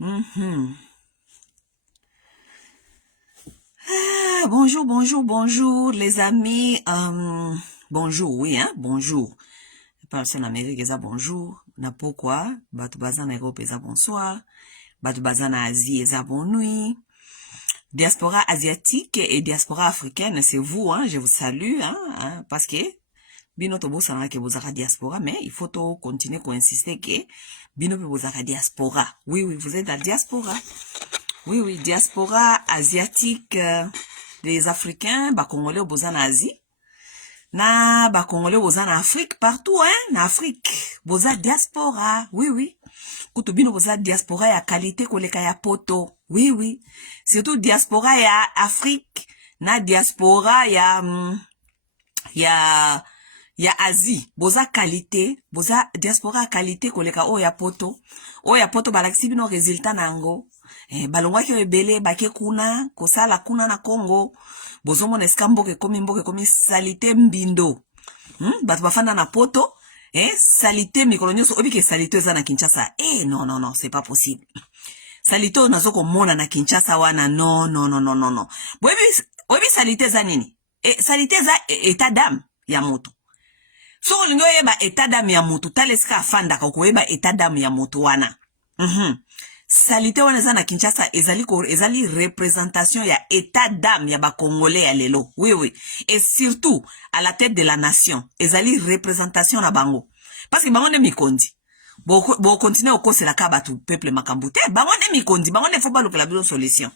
Mhm. Bonjour, bonjour, bonjour, les amis. Bonjour, oui, hein, bonjour. Parce en Amérique, ça bonjour. Na pourquoi? Batu baza na Europe, ça bonsoir. Batu baza na Asie, ça bonne nuit. Diaspora asiatique et diaspora africaine, c'est vous, hein, je vous salue, hein, parce que bino to bosana ke bozaka diaspora, mais il faut to continuer qu'on insister que bino pe bozaka diaspora. Oui, oui, vous êtes la diaspora. Oui, oui, diaspora asiatique, les Africains, ba Congolais au en Asie, na ba Congolais au en Afrique, partout, hein, en Afrique, boza diaspora, oui, oui. Kutubino boza diaspora ya qualité koleka ya poto, oui, oui. Surtout diaspora ya Afrique, na diaspora ya Asie, boza qualité, boza diaspora qualité koleka o ya poto balakisi bino résultat nango. Balongwaki ebele bake kuna kosala kuna na Congo bozomona esika mboka ekomi salite mbindo. Bato bafanda na poto salite mikolo nyonso obike salite eza na Kinshasa. Non non non, c'est pas possible. Salite oyo nazokomona na Kinshasa wana non. Boyebi salite eza nini? Salite eza état d'âme ya moto. So olingi oyeba état d'âme ya moto tala esika afandaka okoyeba état d'âme ya moto wana. Salite wana eza na Kinshasa ezali représentation ya état d'âme ya ba Congolais ya lelo. Oui, oui. Et surtout, à la tête de la nation, ezali représentation na bango. Parce que bango nde mikondi. Bo continuer au kosela ka batu peuple makambu te. Bango nde mikondi, bango nde faut pas lokela bilo solution.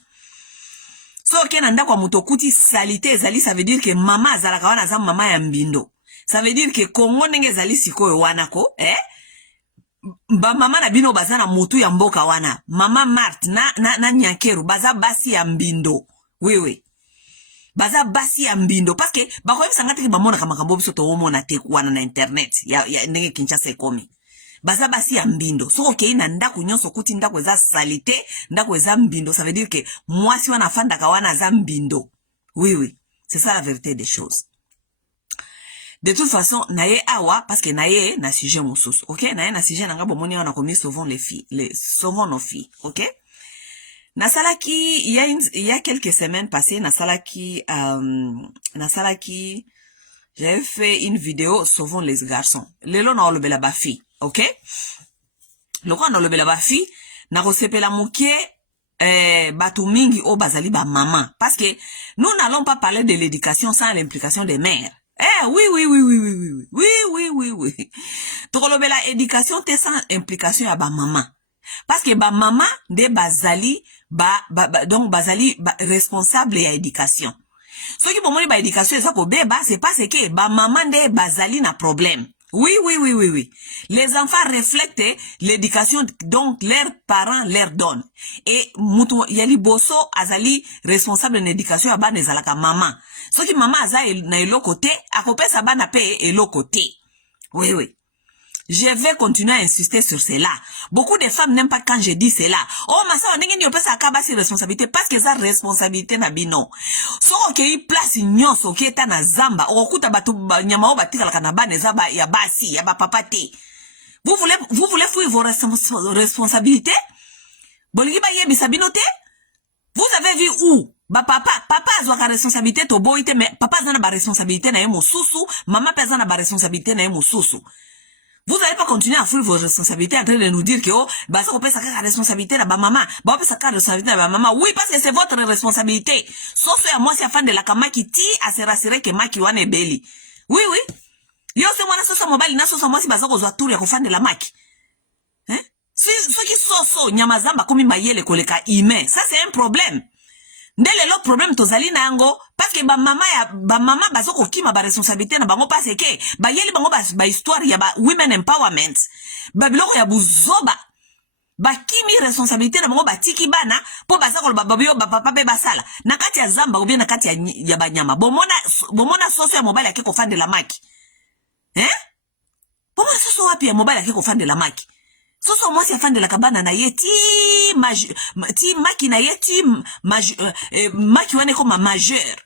So okena ndako muto kuti salite ezali, ça veut dire que mama azalaka wana za mama ya mbindo. Ça veut dire que Congo ndenge ezali sikoyo wana ko, ba mama na bino baza na mutu ya mboka wana. Mama Marthe na Nyankeru baza basi ya mbindo. Oui, oui. Baza basi ya mbindo. Parce que bako yebisa ngati ki bamona kamakambo biso to omona te wana na internet. Ya ndenge Kinshasa ekomi. Baza basi ya mbindo. So okei na ndako nyonso kuti ndako eza salite, ndako eza mbindo. Ça veut dire que mwasi wana fandaka wana za mbindo. Oui, oui. C'est ça la vérité des choses. De toute façon, naye awa, parce que naye na sujet moussos, ok? Naye na sujet nanga bomoni on a commis souvent souvent nos filles, ok? Nasalaki, il y a quelques semaines passées, Nasalaki, j'avais fait une vidéo souvent les garçons. Lelo na olobela ba fille, ok? Loko na olobela ba fille, na kosepela muke, batu mingi o bazali ba maman. Parce que nous n'allons pas parler de l'éducation sans l'implication des mères. Oui. Tokolobela éducation te sans implication ya ba maman. Parce que ba maman de bazali donc bazali responsable ya éducation. Ce qui pour moi ba éducation ça ko beba c'est parce que ba maman de bazali na problème. Oui. Les enfants reflètent l'éducation donc leurs parents leur donnent. Et mutu yali boso azali responsable de l'éducation ya ba nezalaka maman. Ce qui maman aza na eloko te akopesa bana pe eloko te. Oui. Je vais continuer à insister sur cela. Beaucoup de femmes n'aiment pas quand je dis cela. Oh, ma soeur, n'engi nyopesa akabasi responsabilité parce que ça responsabilité na bino. So okei place nyonso oketa na zamba, okuta batu nyama o batika la kanabane zaba ya basi, ya ba papa te. Vous voulez fuir vos responsabilités? Bolingi ba yebisa bino te? Vous avez vu où? Papa a responsabilité to boite, mais papa a ba responsabilité na yemo susu, maman a ba responsabilité na yemo susu. Vous n'allez pas continuer à fuir vos responsabilités en train de nous dire que oh, bah ça on peut s'acquérir la responsabilité là, bah maman, bah on peut s'acquérir la responsabilité là, bah maman. Oui, parce que c'est votre responsabilité. Sauf que moi c'est fan de la kama qui ti à se rassurer que ma qui wane est belli. Oui. Yo c'est moi na sosa mobile na sosa moi si baza kozwa tour ya ko fan de la maki. Ceux qui so nyamazamba komi mayele koleka ime, ça c'est un problème. Ndele lo problème tozali na yango parce que ba mama bazoko kima ba responsabilité na bango parce que ba yeli bango ba histoire ya ba women empowerment ba biloko ya buzoba ba kimi responsabilité na bango ba tiki bana po bazako ba babio ba papa be basala na kati ya zamba ou bien na kati ya banyama bomona soso ya mobile yake ko fande la maki bomona soso wapi ya mobile yake ko fande la maki. Soso mwasi afande la kabana na ye ti maki na ye ti maki wane koma majeur.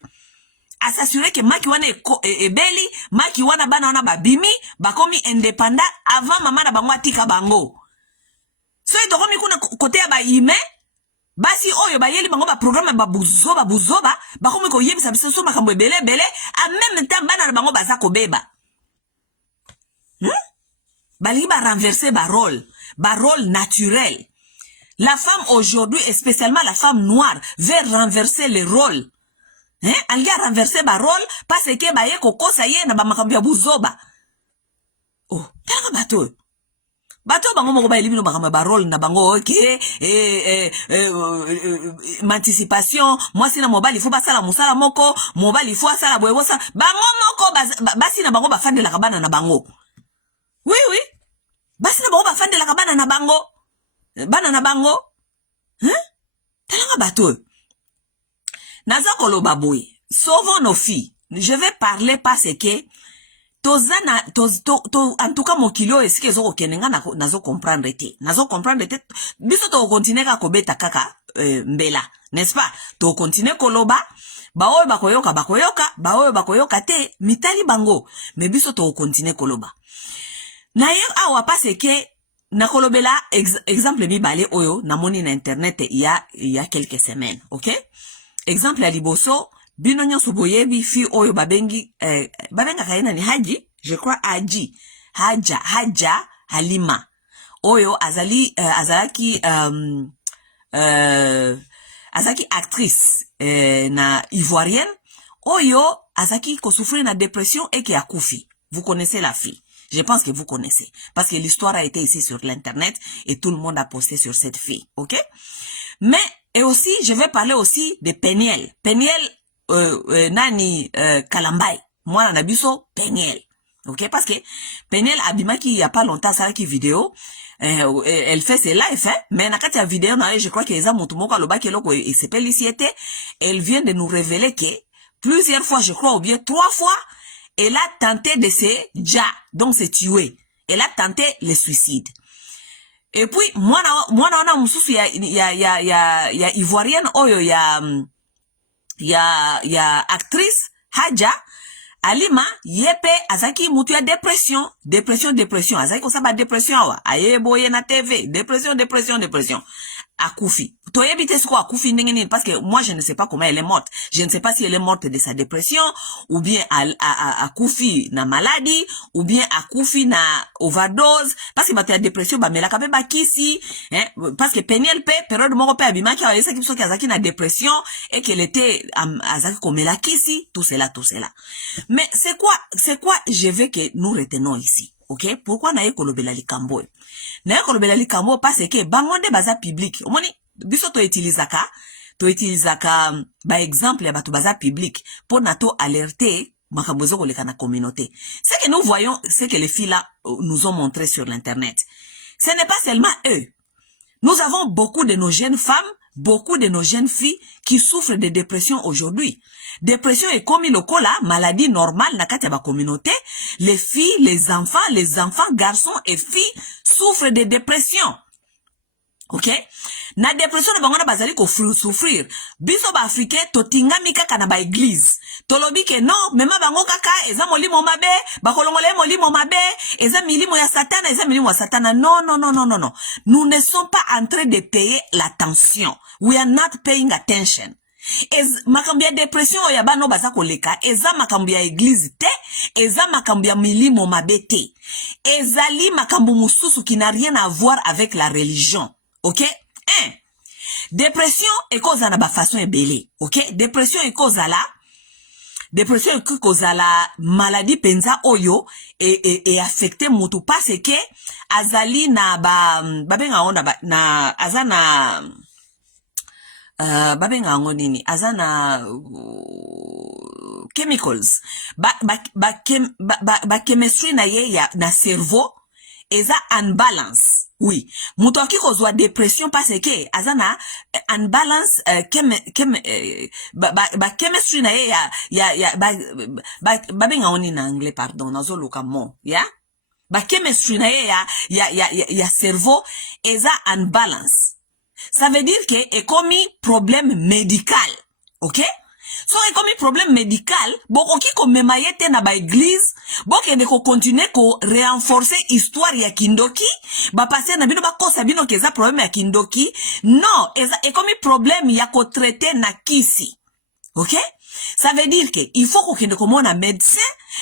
A s'assurer que maki wane ebeli, maki wana bana wana babimi, bakomi indépendant avant maman na bango atika bango. so itokomi kuna côté ya ba ime basi oyo ba yeli bango ba programme ba buzoba bakomi ko yebisa biso so makambo ebele en même temps bana bango baza ko beba balingi ba renverser ba rôle naturel. La femme aujourd'hui, et spécialement la femme noire, veut renverser le rôle. Elle a renversé ba rôle parce que ba ye koko sa ye na ba makambo ya buzoba. Oh, tala bato. Bato bango moko ba elimino makambo ba rôle na bango okay anticipation, moi si na mobali il faut basala musala moko, mobali il faut asala boyebo sa bango moko basi na bango ba fandela kabana na bango. Oui. Basi na bango ba fandela kabana na bango. Bana na bango. Talanga bato. Naza koloba boy. Sauvons nos filles. Je vais parler parce que en tout cas mokilo eske zo kenenga nazo comprendre te. Nazo comprendre te. Biso to continuer ka kobeta kaka mbela. N'est-ce pas? To continuer koloba. Baoyo bakoyoka te mitali bango. Mais biso to continuer koloba. Na ye awa parce que na kolobela exemple mibale oyo na moni na internet il y a quelques semaines, OK? Exemple ya liboso bino nyonso boyebi fi oyo babenga kaina ni Haji, je crois Haja Halima. Oyo azalaki actrice na ivoirienne oyo azaki ko souffrir na dépression et qui a koufi. Vous connaissez la fille. Je pense que vous connaissez. Parce que l'histoire a été ici sur l'internet et tout le monde a posté sur cette fille. OK? Mais, et aussi, je vais parler aussi de Peniel. Peniel, Nani Kalambay. Moi, Nabiso, Peniel. OK? Parce que Peniel Abimaki, il n'y a pas longtemps, ça qui vidéo. Elle fait ses lives, mais na kati ya vidéo, je crois que les amis ont aloba keloko et s'appelle ici était. Elle vient de nous révéler que plusieurs fois, je crois, ou bien 3 fois, elle a tenté de donc se tuer. Elle a tenté le suicide. Et puis, moi, on mususu ya ivoirienne, oyo ya actrice, Haja, Alima, yepe, azaki mutu ya dépression. Azaki kosaba dépression awa. Ayeboye na TV. Dépression. Akufi. Toyebite siko akufi ndengeni parce que moi je ne sais pas comment elle est morte. Je ne sais pas si elle est morte de sa dépression ou bien akufi na maladie ou bien akufi na overdose parce que bato ya dépression ba melaka pe bakisi parce que Peniel pe période moko pe abimaki awesa kibiso ki azaki na dépression et qu'elle était azaki komela kisi tout cela. Mais c'est quoi je veux que nous retenons ici? OK? Pourquoi naye kolobela likambo? Naye kolobela likambo parce que bangonde baza public. Omoni biso to utilizaka ba exemple ya bato baza public pour nato alerter makambo zo koleka na communauté. Ce que nous voyons, c'est que les filles là nous ont montré sur l'internet. Ce n'est pas seulement eux. Nous avons beaucoup de nos jeunes femmes, beaucoup de nos jeunes filles qui souffrent de dépression aujourd'hui. Dépression est comme le cola, maladie normale na kati ya ba communauté. Les filles, les enfants, garçons et filles souffrent de dépression. OK? Na dépression na bango na bazali ko souffrir. Biso ba africain totingami kaka na ba église. Tolobi ke non, mema bango kaka eza molimo mabe, ba kolongole molimo mabe, eza milimo ya satana, Non. Nous ne sommes pas en train de payer l'attention. We are not paying attention. Makambo ya dépression oya bano baza koleka eza makambo ya église te, eza makambo ya milimo mabe te. Ezali makambo mususu qui n'a rien à voir avec la religion. OK? Dépression est cause na ba façon ebele. OK? Dépression est cause la maladie penza oyo et affecté mutu parce que azali na babenga onda na azana babenga ngo nini azana chemicals chemistry na ye ya na cerveau eza unbalance. Oui, mutu akikozwa dépression parce que azana unbalance chemistry na ye ya babenga ngo nini na anglais pardon nazoluka mo ya chemistry na ye ya cerveau eza unbalance. Ça veut dire que est comme problème médical. OK? So comme problème médical, bokoki ko memayete na ba église, bokende ko continuer ko renforcer histoire ya kindoki, ba passer na bino ba kosa bino keza problème ya kindoki. Non, et comme problème ya ko traiter na kisi. OK? Ça veut dire que il faut qu'on komona médecin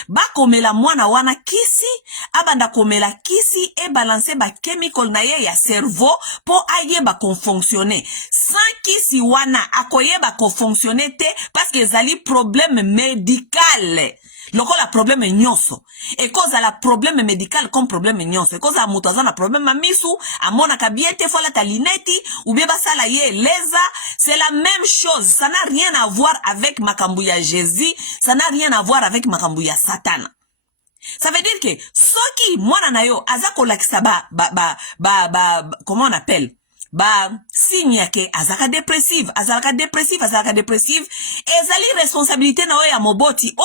ba komela mwana wana kisi abanda komela kisi et balancer ba chemical na ye ya cerveau pour aye ba fonctionner sans kisi wana akoye ba fonctionner te parce que zali problème médical. Lokola problème nyonso et cause la problème médical comme problème nyonso et cause a muto azana problème mamisu amona kabiete fola talineti ou bien basala ye leza, c'est la même chose, ça n'a rien à voir avec makambuya Jésus, ça n'a rien à voir avec makambuya Satan. Ça veut dire que ce qui mwana na yo azako lakisa comment on appelle ba signe yake azaka dépressive ezali responsabilité na yo ya moboti o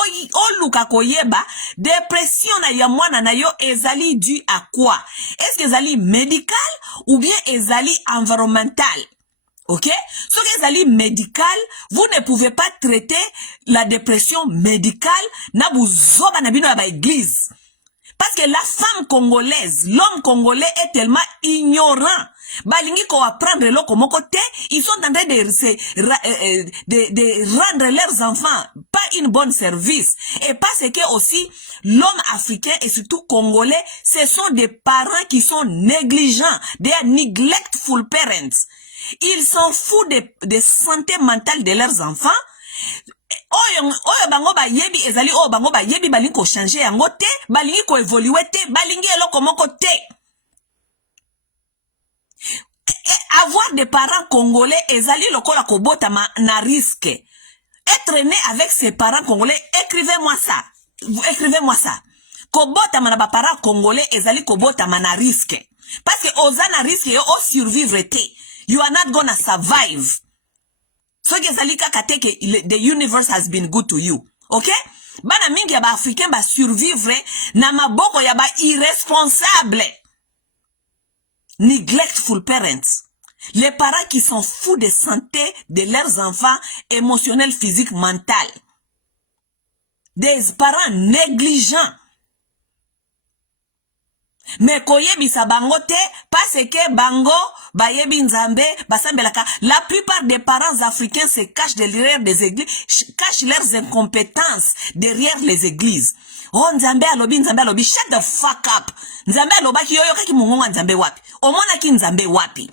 luka koyeba dépression na ya mwana na yo ezali dû à quoi? Est-ce que ezali médical ou bien ezali environnemental? OK? Ce qui ezali médical, vous ne pouvez pas traiter la dépression médicale na buzoba na bino ya ba église. Parce que la femme congolaise, l'homme congolais est tellement ignorant. Balingi ko apprendre lo komoko te, ils sont en train de rendre leurs enfants pas une bonne service. Et parce que aussi, l'homme africain et surtout congolais, ce sont des parents qui sont négligents. They are neglectful parents. Ils s'en foutent de santé mentale de leurs enfants. Oyo bango ba yebi ezali oyo bango ba yebi balingi ko changer yango te, balingi ko évoluer te, balingi eloko moko te. Avoir des parents congolais ezali lokola kobota na risque. Être né avec ses parents congolais, écrivez-moi ça. Kobota na ba parents congolais ezali kobota na risque. Parce que ozana risque yo o survivre te. You are not gonna survive. So the universe has been good to you. Okay? Bana mingi ya ba africain ba survivre na maboko ya ba irresponsable. Neglectful parents. Les parents qui sont fous de santé de leurs enfants émotionnels, physiques, mentaux. Des parents négligents. Mais koyebi sa bango te parce que bango bayebi nzambe basambelaka. La plupart des parents africains se cachent derrière des églises, cachent leurs incompétences derrière les églises. Oh nzambe alobi, shut the fuck up. Nzambe aloba ki yoyo kaki mungonga nzambe wapi. Omona ki nzambe wapi.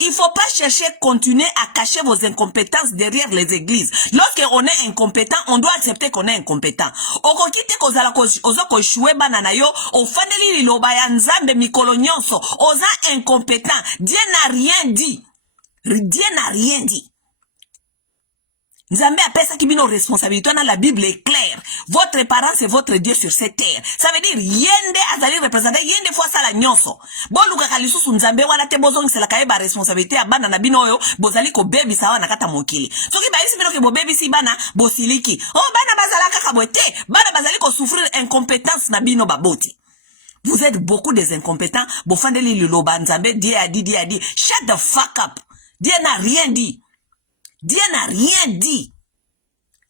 Il faut pas chercher, continuer à cacher vos incompétences derrière les églises. Lorsqu'on est incompétent, on doit accepter qu'on est incompétent. Okokite kozala ozoko échouer banana yo, ofandeli liloba ya nzambe mikolo nyonso, oza incompétent. Dieu n'a rien dit. Dieu n'a rien dit. Nzambe appelle ça qui bino responsabilité. La Bible est claire. Votre parent, c'est votre Dieu sur cette terre. Ça veut dire, yende azali représenter, yende fois ça la nyonso. Bon, luka kalisusu nzambe wana te bozong c'est la kaeba responsabilité à bana na bino yo, bozali ko baby sawa na kata mokili. Soki ba isi bino ke bo baby si bana, bosiliki. Oh, bana bazala kaka boete, bana bazali ko souffrir incompétence na bino baboti. Vous êtes beaucoup des incompétents, bofandeli liloba nzambe, Dieu a dit. Shut the fuck up. Dieu n'a rien dit. Dieu n'a rien dit.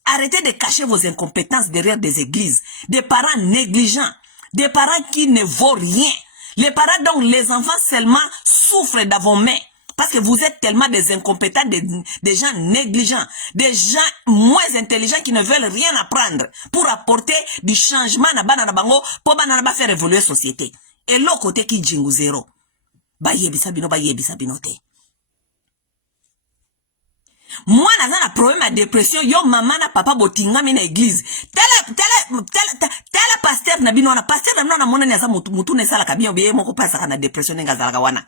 Arrêtez de cacher vos incompétences derrière des églises. Des parents négligents. Des parents qui ne vaut rien. Les parents dont les enfants seulement souffrent dans vos mains. Parce que vous êtes tellement des incompétents, des gens négligents. Des gens moins intelligents qui ne veulent rien apprendre. Pour apporter du changement na banana bango. Pour banana faire évoluer la société. Et l'autre côté qui jingu zéro. Ba yebi sabino te. Moi, naza na problème à dépression, yo maman na papa botinga mi na église. Tala pasteur na bino na pasteur na na mona nyaza mutu ne sala kabia obiye moko pasa na dépression nga zalaka wana.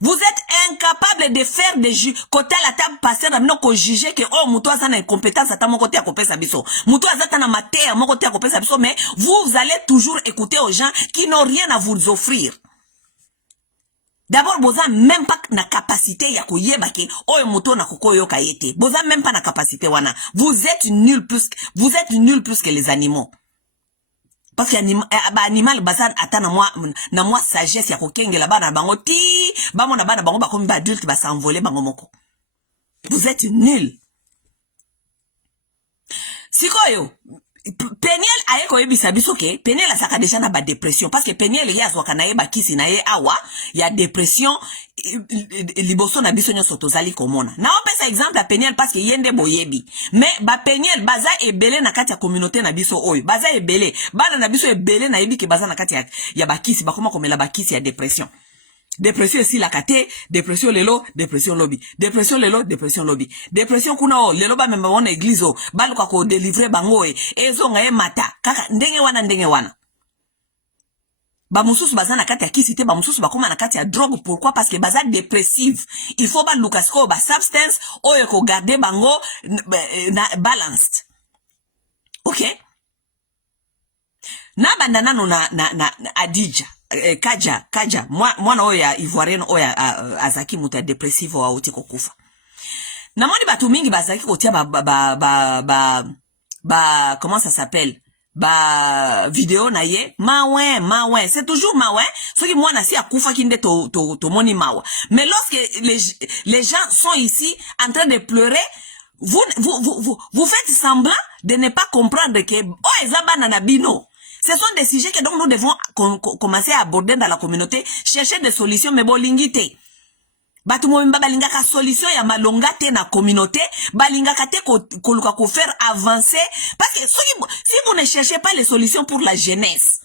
Vous êtes incapable de faire des côté la table pasteur na bino ko juger que oh mutu aza na incompétence ata moko te akopesa biso. Mutu aza ta na matière moko te akopesa biso, mais vous allez toujours écouter aux gens qui n'ont rien à vous offrir. D'abord, boza même pas na capacité ya koyeba ke oyo moto na kokoyo kayete. Boza même pas na capacité wana. Vous êtes nul plus que les animaux. Parce que animal bazan ata na moi sagesse ya kokengela bana bango ti, bamo na bana bango bakomi ba adulte ba s'envoler bango moko. Vous êtes nul. Sikoyo Peniel aye ko yebisa biso ke Peniel asaka deja na ba dépression parce que Peniel ye azwaka na ye ba kisi na ye awa ya dépression liboso na biso nyonso tozali komona. Na opesa exemple ya Peniel parce que yende boyebi. Mais ba Peniel baza ebele na kati ya communauté na biso oyo. Baza ebele. Bana na biso ebele na yebi ke baza na kati ya ba kisi bakoma komela ba kisi ya dépression. Dépression si la kate, dépression lelo, dépression lobby. Dépression lelo, dépression lobby. Dépression kuna o, lelo ba memba wana église o, baluka ko délivrer bango ezo ngaye mata. Kaka ndenge wana. Ba mususu baza na kati ya kisi te, ba mususu bakoma na kati ya drogue. Pourquoi? Parce que baza dépressive. Il faut ba lukasko ba substance oyo ko garder bango balanced. OK? Na bandana no na Adija. Kaja mwana oya ivoirien oya azaki muta depressive wa uti kokufa. Na moni batu mingi bazaki kotia comment ça s'appelle? Vidéo na ye mawe c'est toujours mawe soki mwana si akufa kinde to moni mawa. Mais lorsque les gens sont ici en train de pleurer, vous faites semblant de ne pas comprendre que oh ezabana na bino. Ce sont des sujets que donc nous devons commencer à aborder dans la communauté, chercher des solutions, mais bolingite. Batu mo balingaka solution ya malongate na communauté, balingaka te ko faire avancer parce que si vous ne cherchez pas les solutions pour la jeunesse,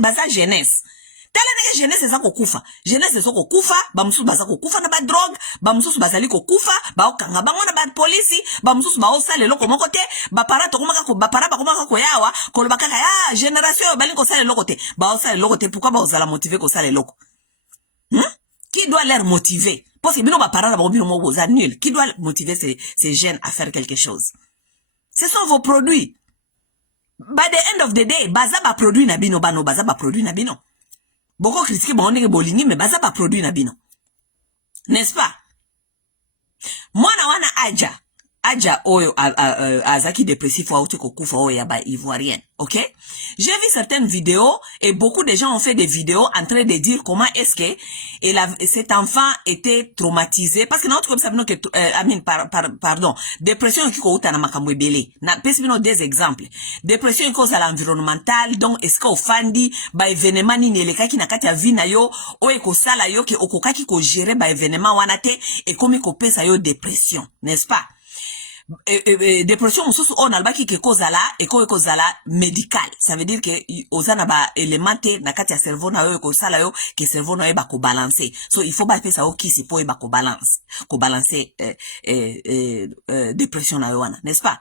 baza jeunesse. Tala jeunesse eza kokufa. Jeunesse eza kokufa, ba mususu baza kokufa na ba drogue, ba mususu bazali kokufa, ba okanga bango na ba police, ba mususu ba osala loko moko te, ba para to komaka ko ba para ba komaka ko yawa, ko lo bakaka ya génération bali ko sala loko te, ba osala loko te, pourquoi ba osala motiver ko sala loko? Qui doit les motiver? Parce que bino ba para na ba bino mo boza nul. Qui doit motiver ces jeunes à faire quelque chose? Ce sont vos produits. By the end of the day, baza ba produit na bino bano, baza ba produit na bino. Boko critiquer bon ndenge bolingi mais baza pas produit na bino. N'est-ce pas? Mwana wana aja oyo azaki dépressif wa uti kokufa oyo ya ba ivoirienne. OK? J'ai vu certaines vidéos et beaucoup de gens ont fait des vidéos en train de dire comment est-ce que cet enfant était traumatisé parce que notre comme ça que pardon, dépression qui ko uta na makambo ebele. Na pesi bino des exemples. Dépression cause à l'environnemental donc est-ce que ofandi ba événement nini elekaki na kati ya vie na yo oyo ko sala yo ke okokaki ko gérer ba événement wana te et comme ko pesa yo dépression, n'est-ce pas? Dépression mususu on albaki ke kozala et kozala médical. Ça veut dire que ozana ba élémenté na kati ya cerveau na yo ko sala yo ke cerveau na yo ba ko balancer. So il faut ba pesa o kisi po ba ko balance. Ko balancer dépression na yo wana, n'est-ce pas?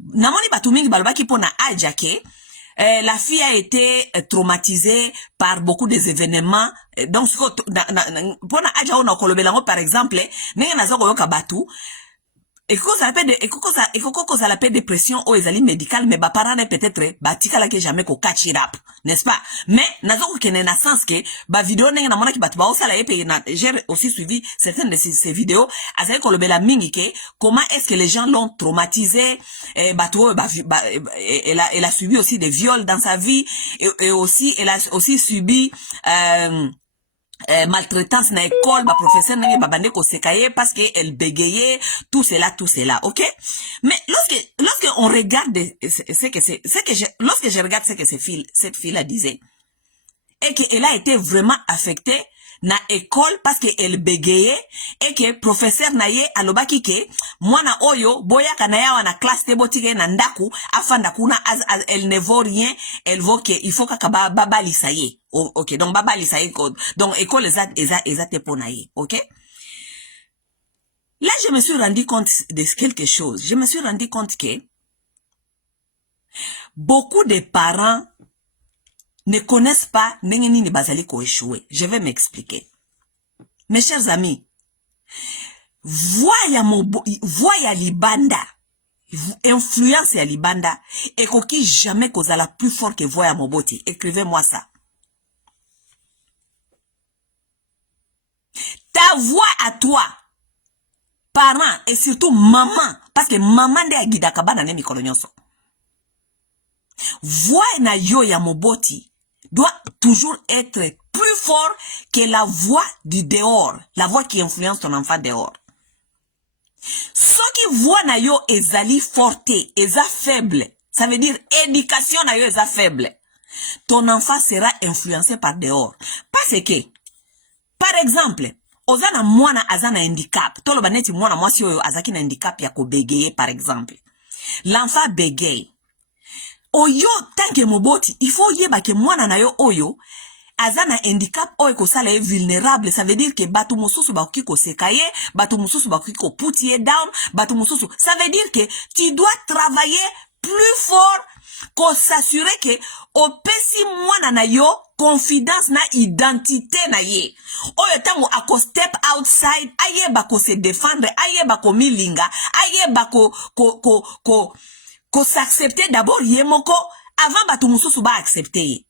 Namoni batu mingi balbaki pona aja ke la fille a été traumatisée par beaucoup des événements. Donc pona aja ona kolobelango par exemple, nenge nazo ko yoka batu et que ça l'appelle dépression ou ezali médical mais ba parents peut-être batika la que jamais ko catch it up, n'est-ce pas? Mais nazo ko kene na sens que ba vidéo nenge na mona ki batu ba osala ye pe na j'ai aussi suivi certaines de ces vidéos azali ko lobela mingi ke comment est-ce que les gens l'ont traumatisé batu elle a subi aussi des viols dans sa vie et aussi elle a aussi subi maltraitance na école, ba professeur n'a pas bandé ko sekaye parce que elle bégayait, tout cela, OK? Mais lorsque on regarde lorsque je regarde ce que cette fille là disait, et qu'elle a été vraiment affectée na école parce que elle bégayait et que professeur na ye alobaki ke mwana oyo boya kana ya na classe te botike na ndaku afanda kuna elle ne vaut rien, elle vaut que il faut ka baba lisaye. OK, donc baba lisaye donc école ezate ponaye, OK? Là je me suis rendu compte de quelque chose. Je me suis rendu compte que beaucoup de parents ne connaissent pas nini bazali ko échouer. Je vais m'expliquer. Mes chers amis, voix ya libanda, influence ya libanda, et koki jamais kozala plus fort que voix ya moboti. Écrivez-moi ça. Ta voix à toi, parents et surtout maman, parce que maman de agidaka bana ne mikolo nyonso. Voix na yo ya moboti doit toujours être plus fort que la voix du dehors, la voix qui influence ton enfant dehors. Ce qui voit na yo ezali forte, eza faible. Ça veut dire éducation na yo eza faible. Ton enfant sera influencé par dehors. Parce que, par exemple, ozana mwana azana handicap. Tolo baneti mwana mwasi oyo azaki na handicap ya ko bégayer par exemple. L'enfant bégaye. Oyo tanke moboti, il faut yeba ke mwana na yo oyo azana handicap oyo ko sala vulnérable. Ça veut dire que batu mususu bakoki ko sekaye, batu mususu bakoki ko putie down, batu mususu. Ça veut dire que tu dois travailler plus fort ko s'assurer que opesi mwana na yo confidence na identité na ye. Oyo tango ako step outside, aye bako se défendre, aye bako milinga, aye bako ko s'accepter d'abord yemoko avant batu mususu ba accepter.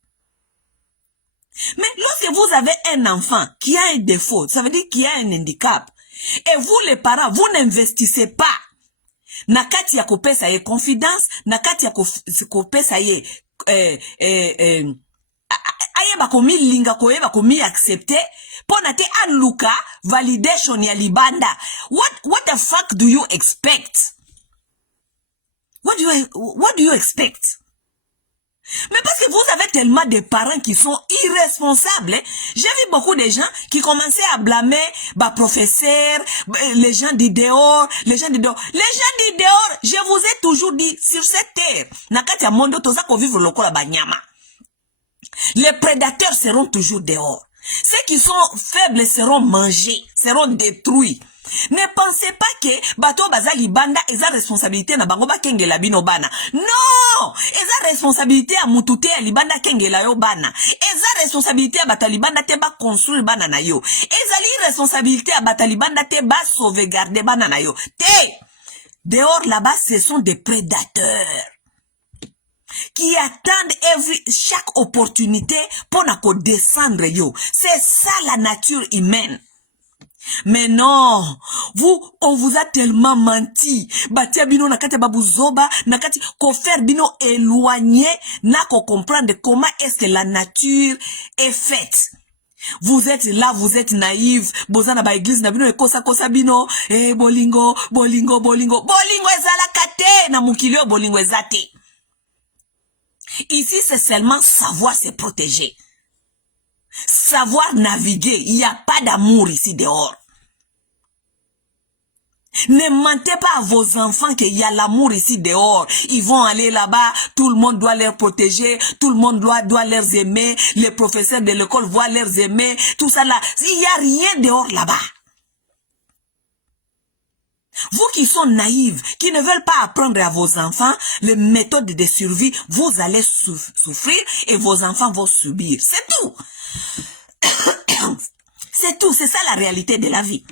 Mais lorsque vous avez un enfant qui a un défaut, ça veut dire qu'il a un handicap, et vous les parents, vous n'investissez pas na kati ya kopesa ye confidence, na kati ya kopesa ye aye bako milinga koyeba komi accepter pona te aluka validation ya libanda. What the fuck do you expect? What do you expect? Mais parce que vous avez tellement de parents qui sont irresponsables. J'ai vu beaucoup de gens qui commençaient à blâmer bah professeurs, les gens du dehors, les gens du dehors. Les gens du dehors, je vous ai toujours dit, sur cette terre, nakati ya mondo toza ko vivre lokola banyama. Les prédateurs seront toujours dehors. Ceux qui sont faibles seront mangés, seront détruits. Ne pensez pas que bato bazali banda eza responsabilité na bango ba kengela bino bana. Non! Eza responsabilité a mutute ya libanda kengela yo bana. Eza responsabilité a batalibanda te ba construire bana na yo. Ezali responsabilité a batalibanda te ba sauvegarder bana na yo. Te! Dehors là-bas, ce sont des prédateurs qui attendent chaque opportunité pour na ko descendre yo. C'est ça la nature humaine. Mais non, on vous a tellement menti. Batia bino nakati babuzoba, nakati ko faire bino éloigner, na ko comprendre comment est-ce que la nature est faite. Vous êtes là, vous êtes naïf. Bozana ba église na bino ekosa kosa bino. Bolingo ezala kate na mukilio bolingo ezate. Ici c'est seulement savoir se protéger. Savoir naviguer. Il n'y a pas d'amour ici dehors. Ne mentez pas à vos enfants qu'il y a l'amour ici dehors. Ils vont aller là-bas, tout le monde doit les protéger, tout le monde doit les aimer, les professeurs de l'école doivent les aimer, tout ça là. Il n'y a rien dehors là-bas. Vous qui sont naïfs, qui ne veulent pas apprendre à vos enfants les méthodes de survie, vous allez souffrir et vos enfants vont subir. C'est tout. C'est tout, c'est ça la réalité de la vie.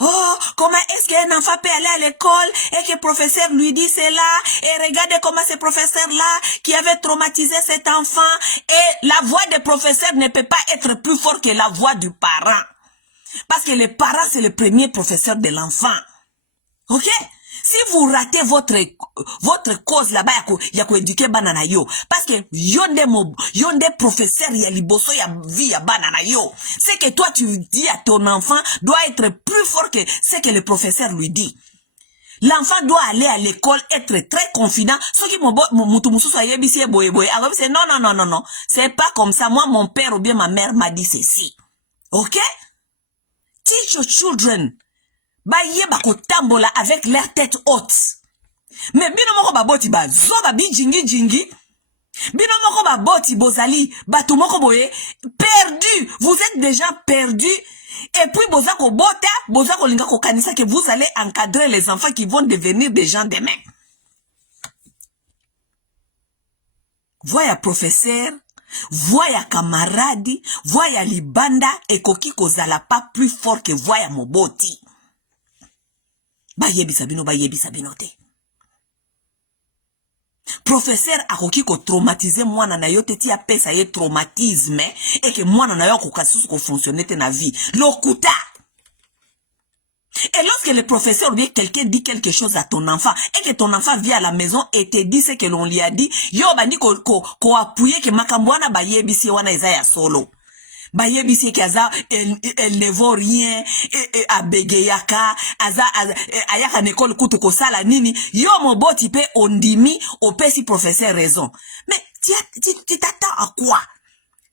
Oh, comment est-ce qu'un enfant peut aller à l'école et que le professeur lui dit cela et regardez comment ce professeur-là qui avait traumatisé cet enfant et la voix du professeur ne peut pas être plus forte que la voix du parent. Parce que le parent c'est le premier professeur de l'enfant. Ok? Si vous ratez votre cause là-bas, ya ko éduquer banana yo. Parce que yonde professeur ya liboso ya vie ya banana yo. C'est que toi tu dis à ton enfant doit être plus fort que ce que le professeur lui dit. L'enfant doit aller à l'école, être très confident. Ce qui non. C'est pas comme ça. Moi, mon père ou bien ma mère m'a dit ceci. Ok? Teach your children. Baye bako tambola avec leur tête haute. Mais bino moko baboti ba zoba bi jingi. Bino moko baboti bozali bato moko boye perdu. Vous êtes déjà perdu. Et puis bozako bota, bozako linga ko kanisa que vous allez encadrer les enfants qui vont devenir des gens demain. Voya professeur, voya camarade, voya libanda et koki kozala pas plus fort que voya moboti. Bayebi sabino te. Professeur akoki ko traumatiser mwana na yo te ti apesa ye traumatisme et que mwana na yo ko kasusu ko fonctionner te na vie. Lokuta. Et lorsque le professeur ou bien quelqu'un dit quelque chose à ton enfant et que ton enfant vient à la maison et te dit ce que l'on lui a dit, yo bandi ko appuyer que makambwana bayebi si wana eza ya solo. bayebisi ke aza elle ne vaut rien abegeyaka ayaka na école kutu kosala nini yo moboti pe ondimi opesi professeur raison. Mais tu t'attends à quoi?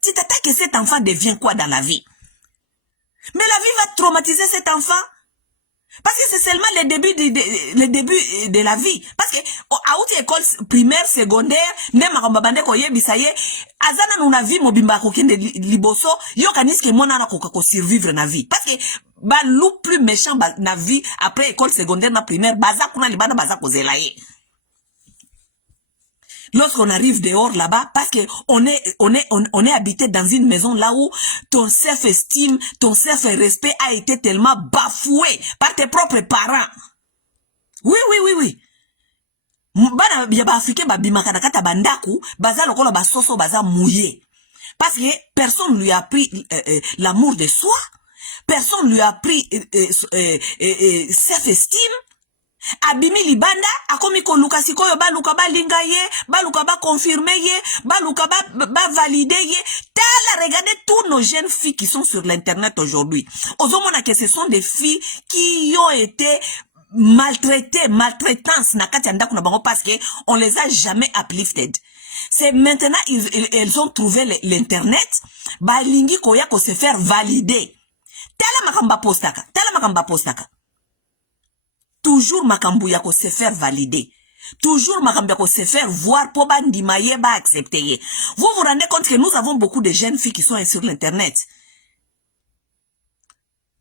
Tu t'attends que cet enfant devienne quoi dans la vie? Mais la vie va traumatiser cet enfant. Parce que c'est seulement le début de la vie. Parce que à outre école primaire, secondaire, ne marambabande koye bisaye, azana nuna vie mobimba kokende liboso, yo kaniske mona na ko survivre na vie. Parce que ba loup plus méchant na vie après école secondaire na primaire, baza kuna libana baza kozelaye. Lorsqu'on arrive dehors là-bas, parce que on est habité dans une maison là où ton self-estime, ton self-respect a été tellement bafoué par tes propres parents. Oui. Bana ya ba africain ba bimaka na kata bandaku, baza lokola ba soso baza mouillé. Parce que personne lui a appris l'amour de soi, personne lui a appris self-estime. Abimi libanda akomi ko luka sikoyo ba luka ba linga ye ba luka ba confirmer ye ba luka ba valider ye. Regardez tous nos jeunes filles qui sont sur l'internet aujourd'hui. Ozomona que ce sont des filles qui ont été maltraitances na kati anda kuna bango parce que on les a jamais uplifted. C'est maintenant elles ont trouvé l'internet ba lingi koya ko se faire valider. Tala makamba postaka. Toujours makambu yako se faire valider. Toujours makambu yako se faire voir pour bandimaye ba accepter. Vous vous rendez compte que nous avons beaucoup de jeunes filles qui sont sur l'internet.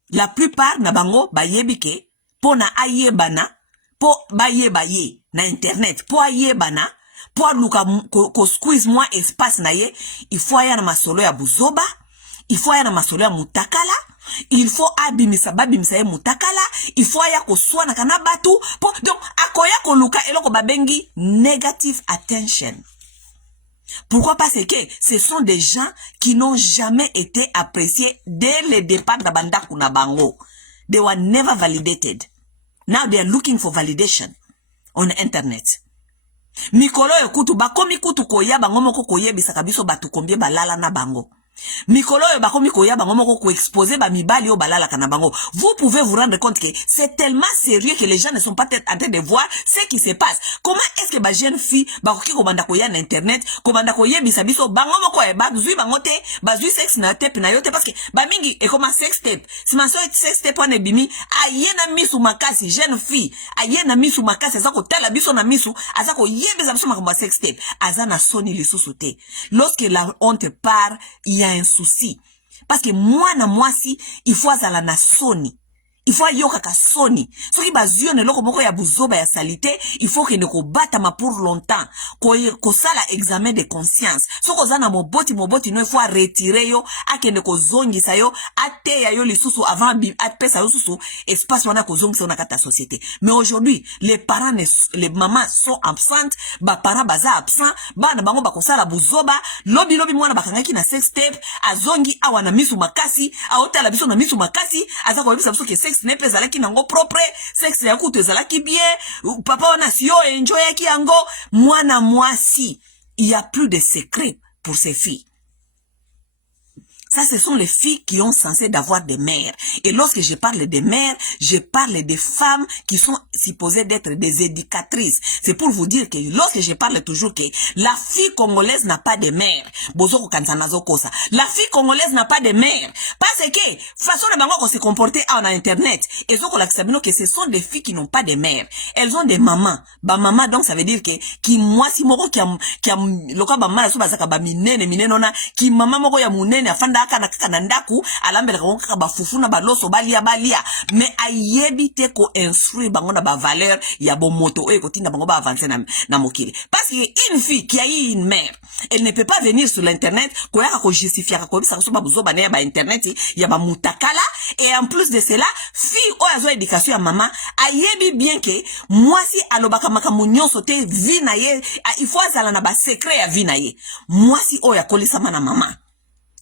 La plupart na bango ba yebike po na ayebana po ba yebaye na internet po ayebana po luka ko squeeze moi espace na ye, il faut aya na masolo ya buzoba, il faut aya na masolo ya mutakala. Il faut abimisa ye mutakala, il faut aya ko swana kana batu donc akoya ko luka eloko babengi negative attention. Pourquoi? Parce que ce sont des gens qui n'ont jamais été appréciés dès le départ de bandaku na bango. They were never validated. Now they are looking for validation on the internet. Mikolo yo kutu bakomi kutu koya bango moko koyebisa kabiso batu kombie balala na bango. Mikolo yo bakomi koya bango moko ko exposer ba mibali yo balala kana bango. Vous pouvez vous rendre compte que c'est tellement sérieux que les gens ne sont pas en train de voir ce qui se passe. Comment est-ce que ba jeune fille bakoki komanda koya na internet, komanda koyebisa biso bango moko e bazui bango te, bazui sex na tape na yote parce que ba mingi e koma sex tape. Si manso sex tape wana bimi ayena misu makasi jeune fille, ayena misu makasi azako tala biso na misu, azako yebisa biso makamba sex tape, azana soni lisusu te. Lorsque la honte part, il y a un souci. Parce que moi si il faut azala na soni. Il faut yoka ka soni. Soki bazio ne loko moko ya buzoba ya salite, il faut que ne ko batama pour longtemps. Ko sala examen de conscience. Soko zana moboti no il faut retirer yo, ake ne ko zongi sa yo, ate ya yo lisusu avant pesa yo susu espace wana ko zongi sa na kata société. Mais aujourd'hui, les parents les mamans sont absentes, ba parents baza absent, bana bango ba ko sala buzoba, lobi mwana bakangaki na sex tape, azongi awa na misu makasi, aotala biso na misu makasi, azako biso biso ke sex ne pezalaki nango propre, sex ya kutu ezalaki bien, papa wana si yo enjoy yaki yango, mwana mwasi, il y a plus de secret pour ces filles. Ça, ce sont les filles qui ont censé d'avoir des mères. Et lorsque je parle des mères, je parle des femmes qui sont supposées d'être des éducatrices. C'est pour vous dire que lorsque je parle toujours que la fille congolaise n'a pas de mère. La fille congolaise n'a pas de mère. Parce que, façon de bango qu'on se comporter en internet, et que ce sont des filles qui n'ont pas de mère. Elles ont des mamans. Ba maman, donc ça veut dire que, qui moi si moko qui a loka ba mama so bazaka ba minene nona, qui maman moko ya munene afanda aka na ndaku alambela ko kaka bafufu na baloso balia mais ayebite ko instruire bango na ba valeur ya bo moto e ko tinda bango ba avancer na mokili. Parce que une fille qui a eu une mère, elle ne peut pas venir sur l'internet ko yaka ko justifier ko bisa so ba buzo ba na ba internet ya ba mutakala. Et en plus de cela, fille o azo éducation ya maman ayebi bien que moi si alobaka makamu nyonso te vie na ye, il faut azala na ba secret ya vie na ye. Moi si o ya kolisa na maman.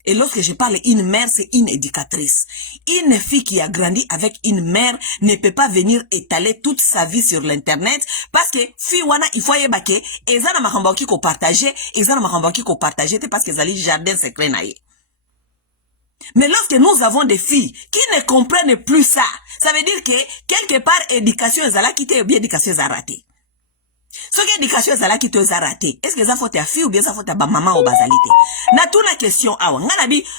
Et lorsque je parle une mère, c'est une éducatrice. Une fille qui a grandi avec une mère ne peut pas venir étaler toute sa vie sur l'internet parce que fille wana il faut yebake ezana makamba ki ko partager, ezana makamba ki ko partager te parce que zali jardin secret na ye. Mais lorsque nous avons des filles qui ne comprennent plus ça, ça veut dire que quelque part, éducation est là qui ou bien éducation est ratée. Ce qui est éducation est là qui est ratée. Est-ce que ça faut ta fille ou bien ça faut ta maman ou basalité? Na tout la question,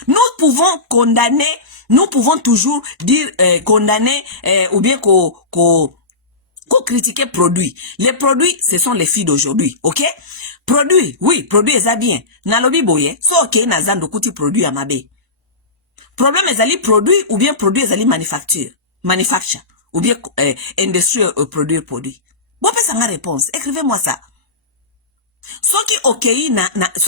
nous pouvons condamner, nous pouvons toujours dire, condamner, ou bien qu'on critiquer produit. Les produits, ce sont les filles d'aujourd'hui, ok? Produit, oui, produit est bien. Na lobi boye, so ok, na zando kuti produit à mabe. Problème est ali produit ou bien produit est ali manufacture, ou bien industrie produire produit. Bon, ça ma réponse. Écrivez-moi ça. Ce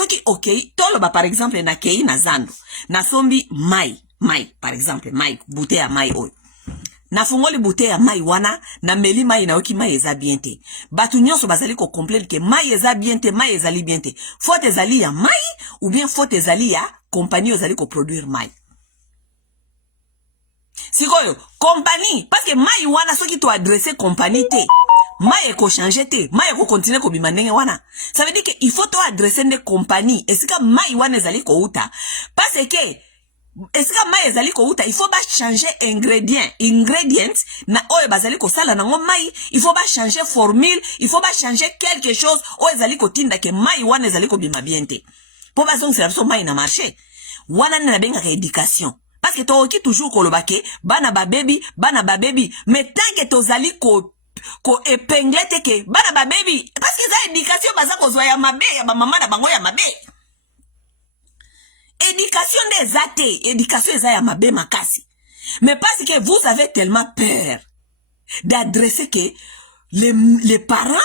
qui ok, toloba par exemple na kei na zando, na sombi mai, par exemple, mai, bouteille à mai oil. Na fungoli bouteille à mai wana, na meli mai na oki mai eza bien te. Batu nyonso bazali ko complain que mai eza bien te, mai ezali bien te. Faut ezali ya mai, ou bien faut ezali ya compagnie ezali ko produire mai. Sikoyo, compagnie, parce que mai wana soki to adresser compagnie te, mai eko changer te, mai eko continuer ko bimandenge wana. Ça veut dire que il faut to adresser des compagnies, et sika mai wana ezali ko uta. Parce que, est-ce que mai ezali ko uta, il faut ba changer ingredients, na oyo bazali ko sala nango mai, il faut ba changer formule, il faut ba changer quelque chose, o ezali ko tinda ke mai wana ezali ko bima bien te. Po ba zong c'est la mai na marché. Wana na benga ka éducation. Parce que tu toujours kolobake, bana ba baby, mais tant que tozali ko épingle te ke, bana ba baby, parce que ça éducation baza ko zoya mabe, ya ba maman na bango ya mabe. Éducation des athées, éducation eza ya mabe makasi. Mais parce que vous avez tellement peur d'adresser que les parents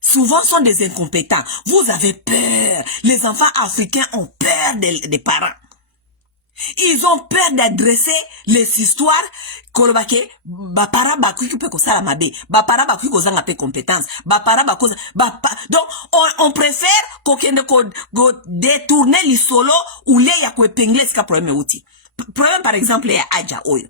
souvent sont des incompétents. Vous avez peur. Les enfants africains ont peur des parents. Ils ont peur d'adresser les histoires kolobake ba para ba kuki pe ko sala mabe ba para ba kuki ko zanga pe compétence ba para ba koza donc on préfère ko kende ko détourner li solo ou le ya ko épingler ska problème outil problème par exemple ya aja oyo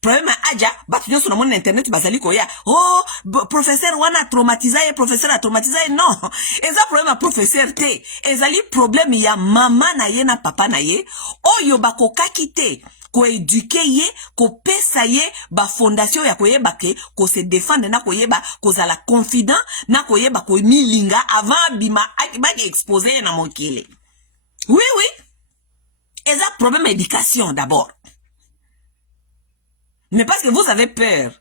problème aja batu nyoso na mon internet bazali ko ya oh professeur wana traumatiser professeur a traumatiser non eza problème professeur te ezali problème ya mama na ye na papa na ye oyo bakokaki te ko éduquer ye ko pesa ye ba fondation ya koyeba ke ko se défendre na koyeba ko zala confident na koyeba ko milinga avant bima ba exposer na mokele oui eza problème éducation d'abord. Mais parce que vous avez peur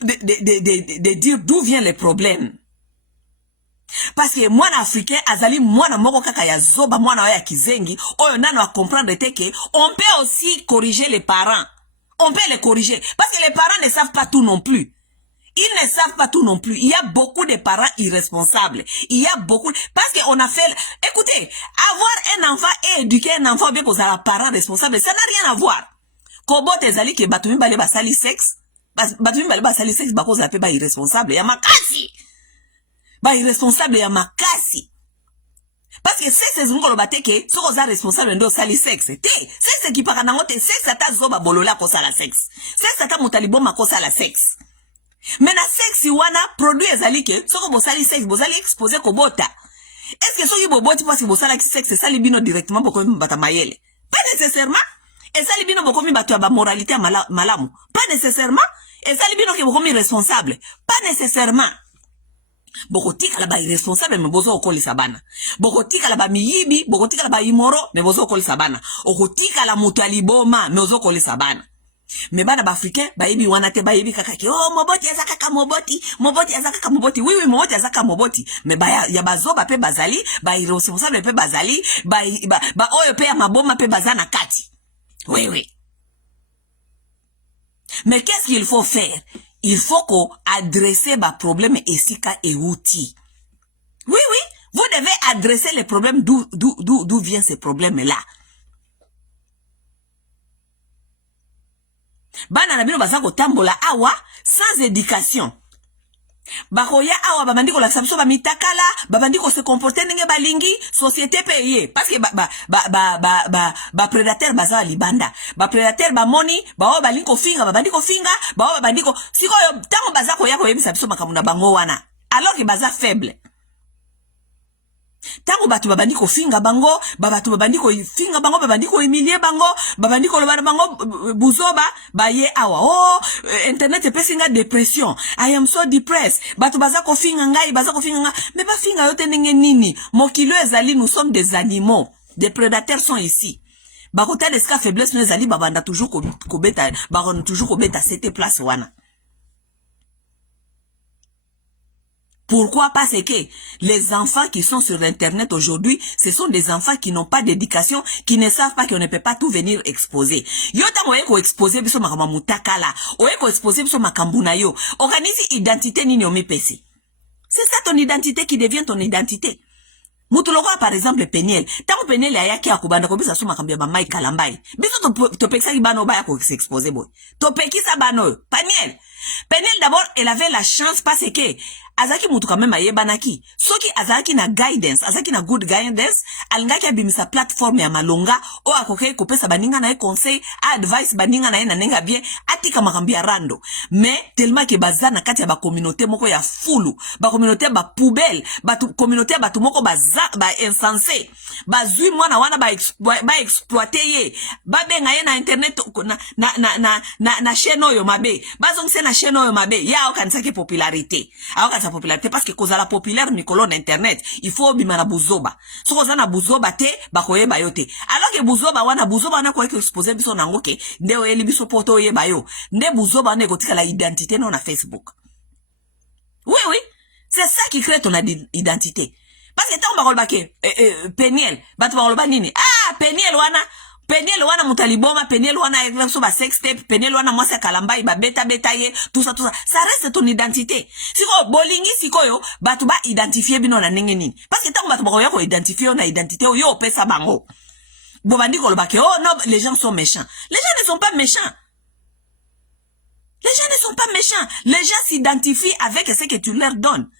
de dire d'où viennent les problèmes. Parce que moi africain azali moi na moko kaka ya zoba moi na ya kizengi oyo nano a comprendre que on peut aussi corriger les parents. On peut les corriger parce que les parents ne savent pas tout non plus. Ils ne savent pas tout non plus. Il y a beaucoup de parents irresponsables. Il y a beaucoup parce que on a fait écoutez, avoir un enfant et éduquer un enfant bien pour un parent responsable, ça n'a rien à voir. Kobo tezali ke batumi bale basali sexe bako zape ba irresponsable ya makasi ba irresponsable ya makasi parce que sexe zungo lo bateke soko za responsable ndo sali sexe te sexe ki para nango te sexe ata zoba bolola ko sala sexe sexe ata mutalibo makosa la sexe mais na sexe wana produit ezali ke soko bo sali sexe bo sali exposer ko bota est-ce que soki bo boti parce que bo sala sexe sali bino directement boko mbata mayele pas nécessairement. Et ça libino bokomi batu ya ba moralité malamu. Pas nécessairement. Et ça libino ke bokomi responsable. Pas nécessairement. Bokotika la ba irresponsable me bozo okoli sabana. Bokotika la ba miyibi, bokotika la ba imoro me bozo okoli sabana. Okotika la mutu aliboma me bozo okoli sabana. Me bana ba africain ba yibi wana te ba yibi kaka ki oh moboti azaka moboti azaka moboti oui moboti azaka moboti me ba ya bazoba pe bazali ba irresponsable pe bazali ba oyo pe ya maboma pe bazana kati. Oui. Mais qu'est-ce qu'il faut faire? Il faut qu'on adresse les problèmes esika et outils. Oui. Vous devez adresser les problèmes d'où viennent ces problèmes-là. Bana nabino bazako tambola awa sans éducation. Bakoya awa babandiko la sabso ba mitakala babandiko se comporter ndenge balingi société payée parce que ba prédateur baza libanda ba prédateur ba moni ba balinko finga babandiko finga ba babandiko sikoyo tango bazako yako yebisa biso makamuna bango wana alors que baza faible Tango batu babandi ko finga bango, babatu babandi ko finga bango, babandi ko emilie bango, babandi ko lobana bango buzoba, ba ye awa. Oh, internet e pesinga depression. I am so depressed. Batu baza ko finga ngai, baza ko finga nga. Mais ba finga yote ndenge nini? Mokilo ezali, nous sommes des animaux. Des prédateurs sont ici. Bakota deska faiblesse nous ezali babanda toujours ko beta, baron toujours ko beta cette place wana. Pourquoi? Parce que les enfants qui sont sur Internet aujourd'hui, ce sont des enfants qui n'ont pas d'éducation, qui ne savent pas qu'on ne peut pas tout venir exposer. Yo tango eko exposer biso makamba mutakala, o eko exposer biso makambuna yo. Organise identité nini omipesi. C'est ça ton identité qui devient ton identité. Mutuloko par exemple Peniel. Tango Peniel ayaki akubanda ko bisa so makambia ba Mike Kalambai. Biso to pekisa ki bano ba ko s'exposer boy. To pekisa bano. Peniel d'abord elle avait la chance parce que azaki mutu quand même ayebanaki. Soki azaki na guidance, azaki na good guidance, alingaki abimisa platform ya malonga o akoke kopesa baninga na conseil, advice baninga na nenga bien, atika makambia rando. Mais tellement que bazana kati ya ba communauté moko ya fulu, ba communauté ba poubelle, ba communauté ba moko ba insensé, ba zui mwana wana ba exploiter ye, ba benga ye na internet na chaîne oyo mabe, bazongse na chaîne oyo mabe, ya okanisaki popularité. Sa popularité parce que cause la populaire mikolo d'internet il faut bimana buzoba so cause na buzoba te bakoye bayote alors que buzoba wana ko exposer biso nango ke nde oyeli biso poto ye bayo nde buzoba ne kotika la identité non na Facebook. Oui c'est ça qui crée ton identité parce que tant bakoloba ke Peniel batu bakoloba nini Peniel wana mutaliboma, Peniel wana exerce ba sex tape, Peniel wana mwasa Kalambai ba beta ye, tout ça. Ça reste ton identité. Siko bolingi siko yo, batu ba identifier bino na ndenge nini. Parce que tant batu ba ko identifier na identité yo pesa bango. Bobandi ko lobake oh non, les gens sont méchants. Les gens ne sont pas méchants. Les gens ne sont pas méchants. Les gens s'identifient avec ce que tu leur donnes.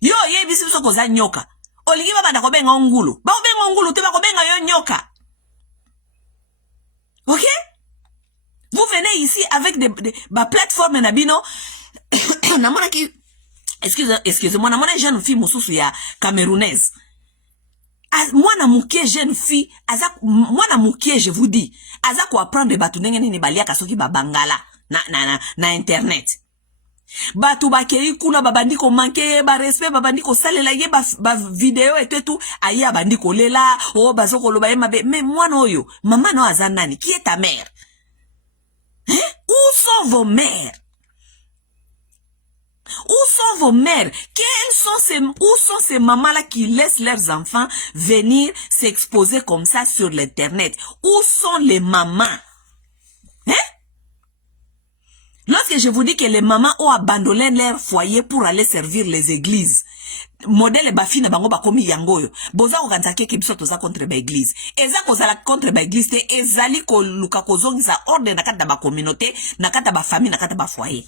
Yo ye bisi biso ko za nyoka. Olingi ba banda ko benga ngulu. Ba ko benga ngulu te ba ko benga yo nyoka. Ok? Vous venez ici avec des plateformes nabino. Namona ki excusez-moi, namona jeune fille mususu ya camerounaise. Mwana mukie jeune fille, mwana mukie je vous dis, aza ko apprendre batu ndenge nini balia kasoki babangala na internet. Batu bakei kuna babandi ko manke ba respect babandi ko salela ye ba vidéo et tout aya bandi ko lela o bazoko loba ye mabe mais mwana oyo maman no azanani qui est ta mère? Où sont vos mères? Où sont vos mères? Où sont ces mamans-là qui laissent leurs enfants venir s'exposer comme ça sur l'internet? Où sont les mamans? Lorsque je vous dis que les mamans ont abandonné leur foyer pour aller servir les églises, modèle bafina bango bakomi yangoyo, boza okanzake ke biso toza contre ba église. Eza kozala contre ba église te, ezali ko luka kozongisa ordre na kata ba communauté, na kata ba famille, na kata ba foyer.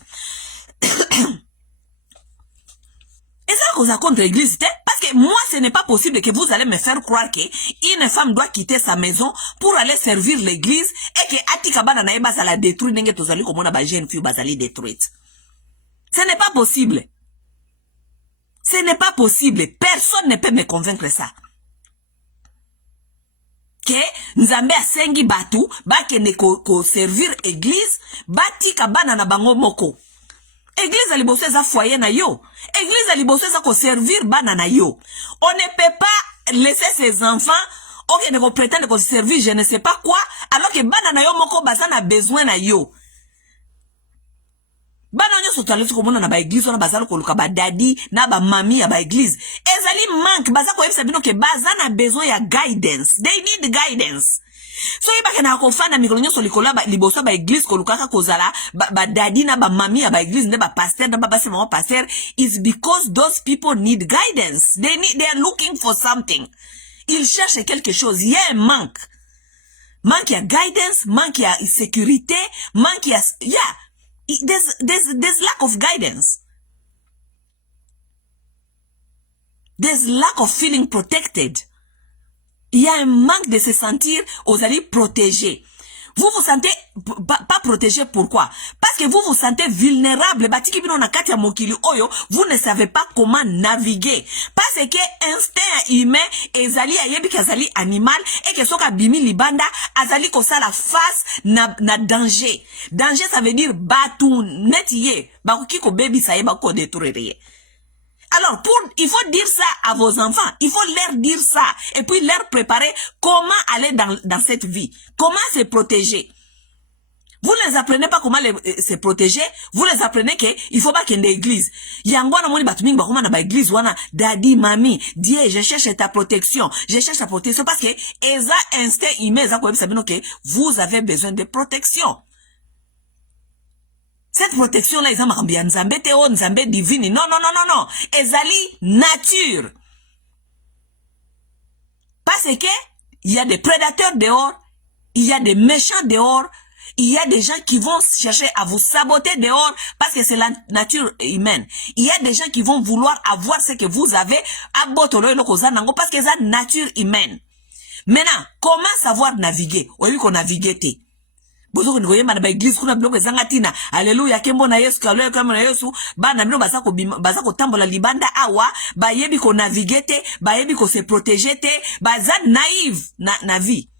Et ça cause contre l'église, parce que moi ce n'est pas possible que vous allez me faire croire que une femme doit quitter sa maison pour aller servir l'église et que atika bana na eba sala détruire nenge tozali komona ba jeune fille bazali détruite. Ce n'est pas possible. Ce n'est pas possible. Personne ne peut me convaincre ça. Que nzambe asengi batu bakende ko servir église batika bana na bango moko. Église a liboso za foyer na yo. Église a liboso za ko servir bana na yo. On ne peut pas laisser ses enfants ok ne ko prétendre ko servir je ne sais pas quoi alors que bana na yo moko baza na besoin na yo. Bana nyo sotale ko mona na ba église na bazalo ko luka ba daddy na ba mami ya ba église. Ezali manque baza ko yebisa bino ke baza na besoin ya guidance. They need guidance. So iba kena kofana mikolo nyoso likola ba liboso ba église ko lukaka kozala ba daddy na ba mami ya ba église ne ba pasteur na ba basi mama pasteur is because those people need guidance. They are looking for something. Ils cherchent quelque chose. Il y a un manque. Manque ya guidance, manque ya sécurité, manque ya there's lack of guidance. There's lack of feeling protected. Il y a un manque de se sentir aux alliés protégés. Vous vous sentez pas protégé. Pourquoi? Parce que vous vous sentez vulnérable. Vous ne savez pas comment naviguer. Parce que instinct humain, ezali ayebi kazali animal, et que soka bimi libanda, azali kosa la face na danger. Danger, ça veut dire batou, netiye, bakuki ko baby sa yeba ko détruire. Alors, il faut dire ça à vos enfants. Il faut leur dire ça. Et puis leur préparer comment aller dans cette vie. Comment se protéger. Vous ne les apprenez pas comment se protéger. Vous les apprenez qu'il faut pas qu'il y ait une église. Yangwana moni batuming bakoma na ba église wana daddy, mami, Dieu, je cherche ta protection. Je cherche ta protection parce que eza instinct humain eza ko sabino que vous avez besoin de protection. Cette protection-là, ils ont dit Nzambe Théo, Nzambe divine. Non, non, non, non, non. Ezali nature. Parce que il y a des prédateurs dehors, il y a des méchants dehors, il y a des gens qui vont chercher à vous saboter dehors parce que c'est la nature humaine. Il y a des gens qui vont vouloir avoir ce que vous avez à Botolo et Lokozanango parce que c'est la nature humaine. Maintenant, comment savoir naviguer? Oui, qu'on navigue. Bozo ko yema na ba église kuna biloko zangatina haleluya kembo na Yesu kaloya kembo na Yesu bana bino baza ko tambola libanda awa ba yebi ko navigate ba yebi ko se protéger te baza naïve na vie.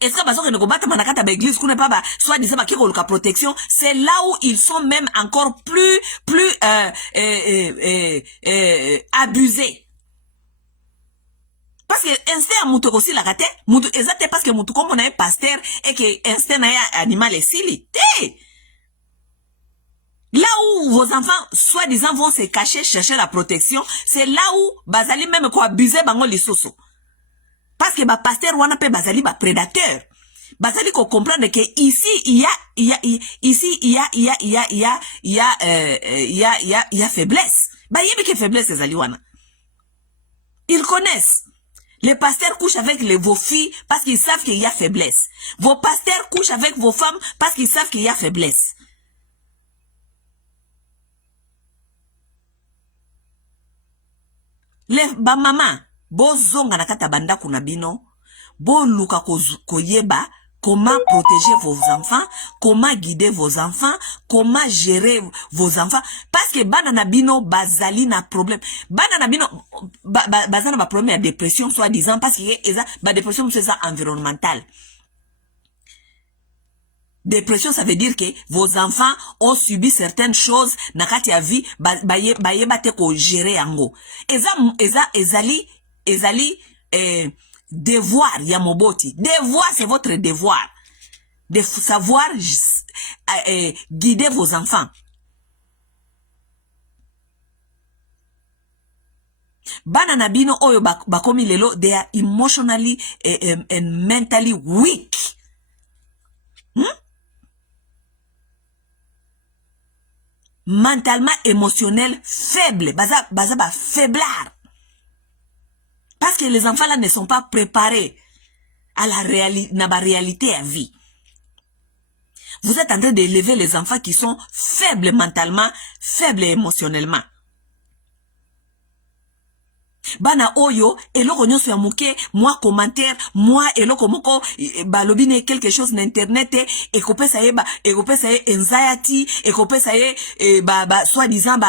Est-ce que bazo ko battre manakata ba église kuna pas soit disant ba kiko luka protection, c'est là où ils sont même encore plus abusés. Parce que instinct mutu aussi la kate mutu ezate parce que mutu comme on a un pasteur et que instinct na animal est sili. Là où vos enfants soi-disant vont se cacher, chercher la protection, c'est là où bazali même ko abuser bango lisoso. Parce que ba pasteur wana pe bazali ba prédateur. Bazali ko comprendre que ici il y a faiblesse. Ba yebi que faiblesse ezali wana. Ils connaissent. Les pasteurs couchent avec vos filles parce qu'ils savent qu'il y a faiblesse. Vos pasteurs couchent avec vos femmes parce qu'ils savent qu'il y a faiblesse. Les maman, bo zonga na kata banda kuna bino, bo luka koyeba comment protéger vos enfants, comment guider vos enfants, comment gérer vos enfants. Parce que banana bino bazali na problème. Banana bino bazana ba problème de dépression soi-disant parce que ba dépression c'est ça environnementale. Dépression, ça veut dire que vos enfants ont subi certaines choses na kati ya vie ba te ko gérer yango. Ezali devoir ya moboti. Devoir, c'est votre devoir. De savoir guider vos enfants. Bana na bino oyo bakomi lelo, they are emotionally and mentally weak. Mentalement, émotionnel, faible. Baza ba faiblard. Parce que les enfants là ne sont pas préparés à la réalité à vie. Vous êtes en train d'élever les enfants qui sont faibles mentalement, faibles émotionnellement. Bana oyo, eloko nyonso ya muke, moi commentaire, moi eloko moko, balobine quelque chose na internet, ekopesa ye anxiety, ekopesa ye, soi-disant,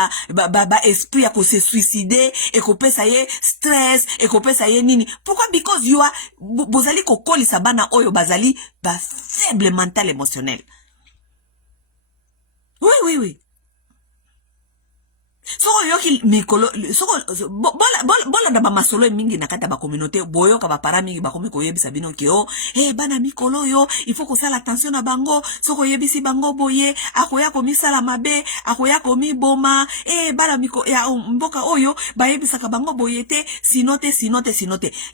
esprit ya ko se suicider, ekopesa ye stress, ekopesa ye nini. Pourquoi? Because you are, bozali kokolisa bana oyo bazali, faible mental émotionnel. Oui. Soko yoki mikolo soko bola da ba masolo mingi na kata ba communauté boyo ka ba para mingi ba komi ko yebisa bino ki o bana mikolo yo il faut ko sala attention na bango soko yebisi bango boye akoya ko misala mabe akoya ko mi boma bana miko ya mboka oyo ba yebisa ka bango boye te sinote.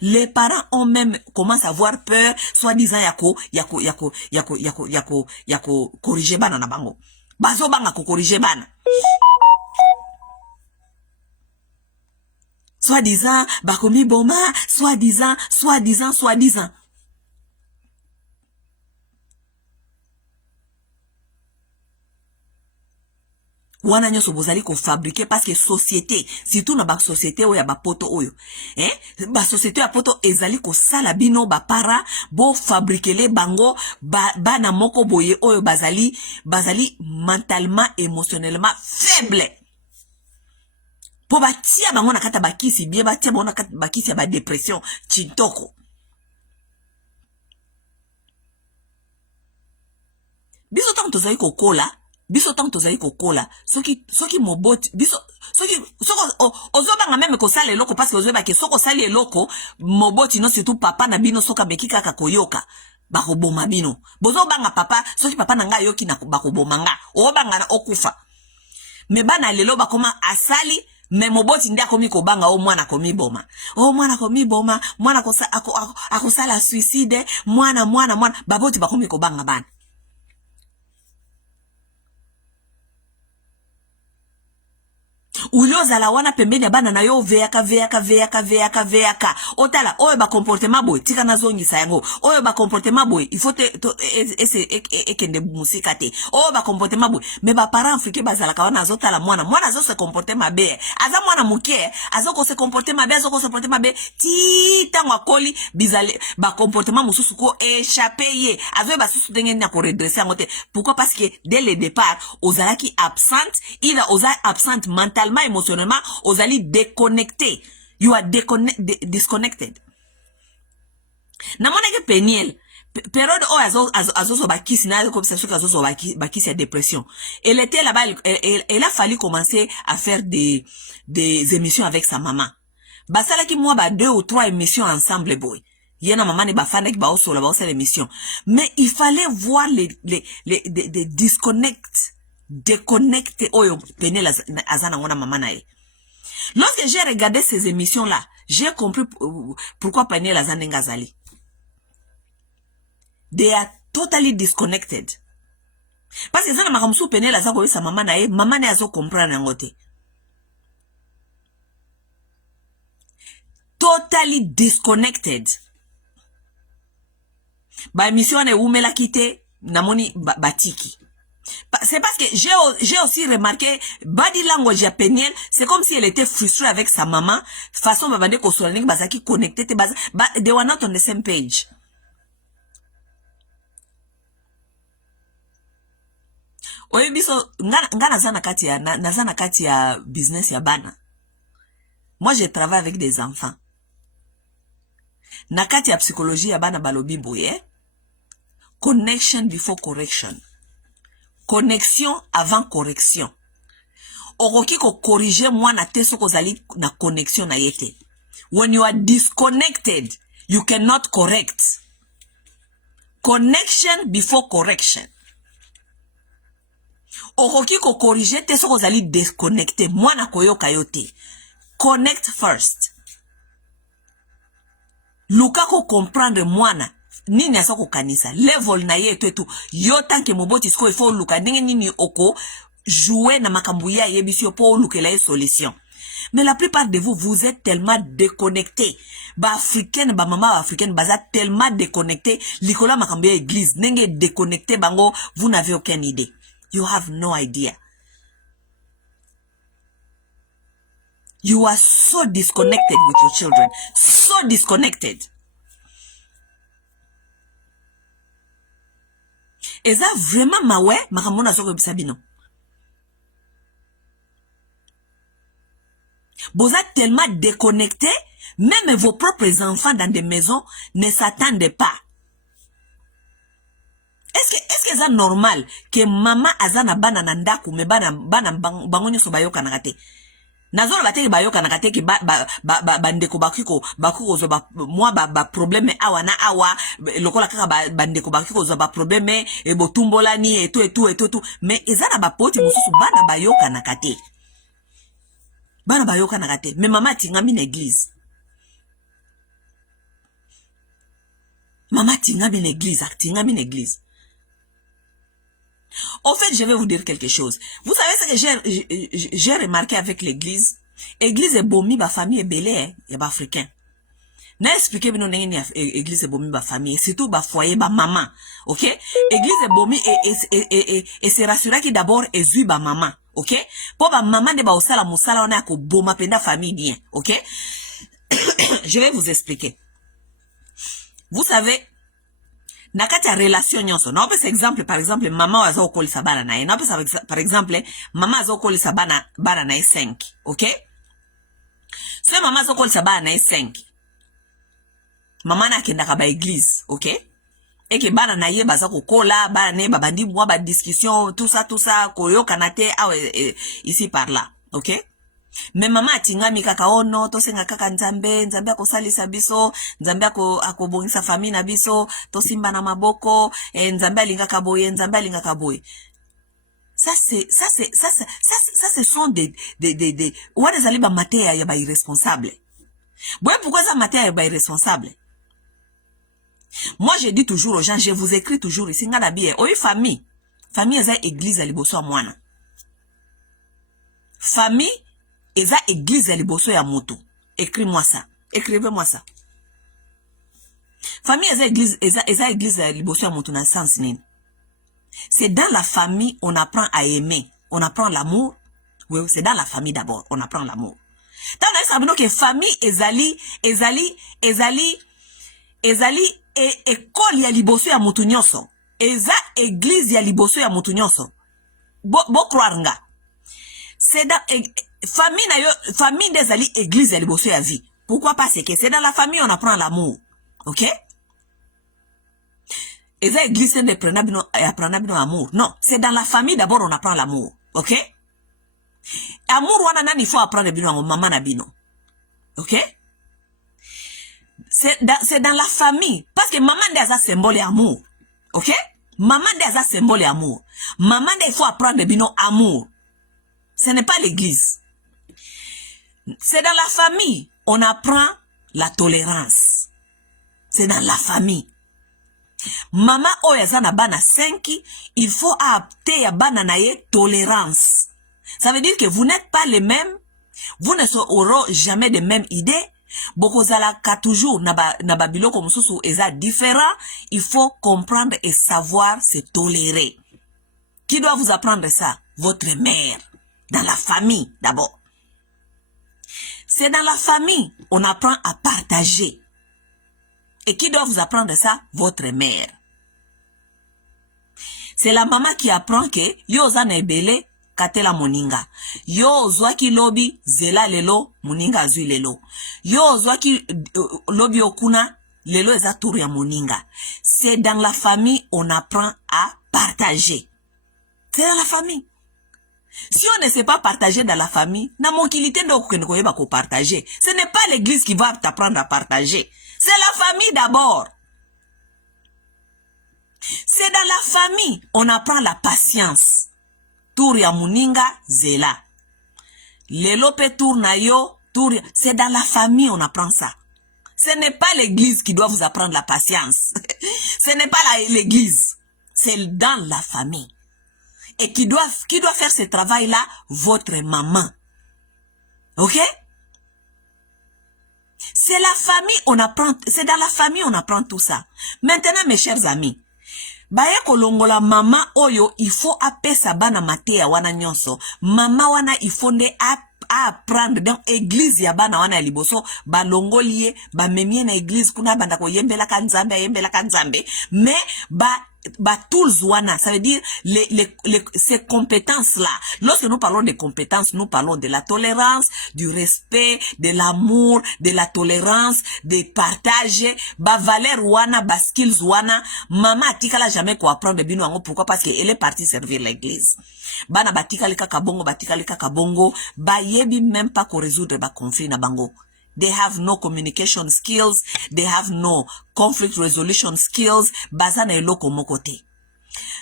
Les parents ont même commencé à avoir peur soi-disant yako corriger bana na bango bazo banga ko corriger bana. Soi-disant, bakomi boma, soi-disant. wana nyonso bozali ko fabriquer parce que société surtout na ba société oyo ya ba poto oyo ba société ya poto ezali ko sala bino ba para bo fabriquer bango bana moko boye oyo bazali mentalement émotionnellement faible po batia bango na kata bakisi bien batia bango na kata bakisi ya ba dépression chintoko biso tanto tozali kokola biso tanto tozali kokola soki moboti biso soki ozobanga meme kosala eloko parce que ozoyeba ke soko osali eloko moboti no surtout papa na bino soka meki kaka koyoka bakoboma bino bozobanga papa soki papa na ngai yoki na bakoboma nga obanga na okufa me bana lelo bakoma asali me moboti ndi akomi kobanga o mwana komi boma mwana akosala suicide mwana baboti bakomi kobanga bana uliozala wana pembeni ya bana na yo veaka otala oyo ba comportement boy tika nazongisa yango oyo ba comportement boy il faut ekende musika te oyo ba comportement boy me ba parents africains bazala ka wana azotala mwana azo se comporter mabe aza mwana muke azoko se comporter mabe ti tango akoli bizale ba comportement mususu ko échapper ye azo ba susu ndenge na ko redresser yango te pourquoi parce que dès le départ ozalaki absente absente mentalement émotionnellement ozali déconnecté you are disconnected na moneke peniel période oyo azozo bakisi na comme ça que azozo bakisi ya dépression elle était là-bas elle a fallu commencer à faire des émissions avec sa maman basalaki moi 2 ou 3 émissions ensemble boy yena maman ne bafanda ki baosola baosala émission mais il fallait voir les déconnecté oyo penel azana ngona maman nae. Lorsque j'ai regardé ces émissions là j'ai compris pourquoi penel azana ngazali. They are totally disconnected parce que zana makamsu penel azako sa maman nae azo comprendre ngote totally disconnected ba émission ne umela kite namoni batiki. C'est parce que j'ai aussi remarqué body language ya Peniel, c'est comme si elle était frustrée avec sa maman façon babande ko solani bazaki connecté te they were not on the same page. Oye biso nga nazana kati ya business ya bana. Moi je travaille avec des enfants. Na kati ya psychologie ya bana balobi boye. Connection before correction. Connexion avant correction. Oroki ko corriger mwana te soko zali na connexion na yete. When you are disconnected, you cannot correct. Connection before correction. Oroki ko corriger te soko zali disconnecté. Mwana koyoka yote. Connect first. Luka ko comprendre mwana. Nini asako kanisa level na ye etu yo tanke moboti sko ifo luka ndenge nini oko jouer na makambu ya yebisio po lukela ye solution. Mais la plupart de vous êtes tellement déconnectés. Ba africaine ba maman africaine baza tellement déconnectés likola makambu ya église ndenge déconnecté bango vous n'avez aucune idée. You have no idea. You are so disconnected with your children. So disconnected. Et ça vraiment mawe makamona soko bisabino. Vous êtes tellement déconnectés, même vos propres enfants dans des maisons ne s'attendent pas. Est-ce que c'est normal que maman azana bana nandaku me bana bangonyo so bayoka nakate? Nazola bateki bayoka nakate ki bandeko bakiko zo moi problème awa na awa lokola kaka bandeko bakiko zo problème e botumbola ni et tout mais ezana ba poti mususu bana bayoka nakate. Bana bayoka nakate mais maman tingami na église. Maman tingami na église, tingami na église. En fait, je vais vous dire quelque chose. Vous savez ce que j'ai remarqué avec l'église? L'église est bomi, ma famille est belée, il y a africain. na expliquer bino ndenge ni église bomi ba famille, surtout ba foyer ba maman, OK? Église bomi et se rassurer que d'abord ezui ba maman, OK? Pour ba maman de ba osala musala on a ko boma penda famille bien, OK? Je vais vous expliquer. Vous savez, na kati ya relation nyonso, na opesa exemple, par exemple, maman aza okolisa bana na ye, na opesa par exemple, maman aza okolisa bana na ye 5, OK? Se maman aza okolisa bana na ye 5, maman na kendaka ba église, OK? Et que bana na ye baza kokola, bana ne babandi mwa ba discussion, tout ça, koyoka na te ici par là, OK? Mais maman atingami kaka ono to senga kaka nzambe akosalisa biso, nzambe akobongisa famille na biso, to simba na maboko, nzambe alingaka boye, nzambe alingaka boye. Ça ce sont des ou des aliba matéria ya ba irresponsable. Bon, pourquoi ça matéria ya ba irresponsable? Moi je dis toujours aux gens, je vous écris toujours ici ngana bien, oyi famille eza église à liboso ya mwana. Famille eza église à liboso ya moto. Écris-moi ça. Écrivez-moi ça. Famille eza église à liboso ya moto na sens nini? C'est dans la famille on apprend à aimer, on apprend l'amour. Oui, c'est dans la famille d'abord, on apprend l'amour. Tant que famille ezali école ya liboso ya moto nyonso. Eza église ya liboso ya moto nyonso. Bo croire nga. C'est dans famille des alliés église à liboso ya vie. Pourquoi pas? C'est que c'est dans la famille on apprend l'amour. OK? Et ça église ne apprend pas l'amour. Non, c'est dans la famille d'abord on apprend l'amour. OK? Amour wana nani faut apprendre bino maman na bino. OK? C'est dans la famille parce que maman des a symbole amour. OK? Maman des a symbole amour. Maman des faut apprendre bino amour. Ce n'est pas l'église. C'est dans la famille. On apprend la tolérance. C'est dans la famille. Maman oyaza na bana 5, il faut apter ya bana na ye tolérance. Ça veut dire que vous n'êtes pas les mêmes. Vous ne serez jamais de même idée. Bokozala ka toujours na biloko mususu eza différent. Il faut comprendre et savoir se tolérer. Qui doit vous apprendre ça? Votre mère. Dans la famille, d'abord. C'est dans la famille, on apprend à partager. Et qui doit vous apprendre ça? Votre mère. C'est la maman qui apprend que yo zana ebele katela moninga. Yo zwaki lobi zela lelo moninga azui lelo. Yo zwaki lobi okuna lelo eza tour ya moninga. C'est dans la famille, on apprend à partager. C'est dans la famille. Si on ne sait pas partager dans la famille, na monkilité ko partager. Ce n'est pas l'église qui va t'apprendre à partager. C'est la famille d'abord. C'est dans la famille, on apprend la patience. Tour ya muninga zela. Lelo pe tour na yo, c'est dans la famille on apprend ça. Ce n'est pas l'église qui doit vous apprendre la patience. Ce n'est pas l'église. C'est dans la famille. Et qui doit faire ce travail-là? Votre maman. OK? C'est la famille, on apprend, c'est dans la famille, on apprend tout ça. Maintenant, mes chers amis, baya kolongola mama oyo, il faut apesa bana matea wana nyonso. Mama wana, il faut apprendre. Donc, église ya bana wana liboso, ba longolie, ba memie na église, kuna banda ko yembela kanzambe, mais tools wana, ça veut dire ces compétences-là. Lorsque nous parlons de compétences, nous parlons de la tolérance, du respect, de l'amour, de la tolérance, de partage, valeur wana, skills wana. Maman atikala jamais quoi apprendre bino ango. Pourquoi? Parce qu'elle est partie servir l'église. Bana batikali kaka bongo, yebi même pas ko résoudre ba conflit na bango. They have no communication skills. They have no conflict resolution skills. Bazana eloko mokote.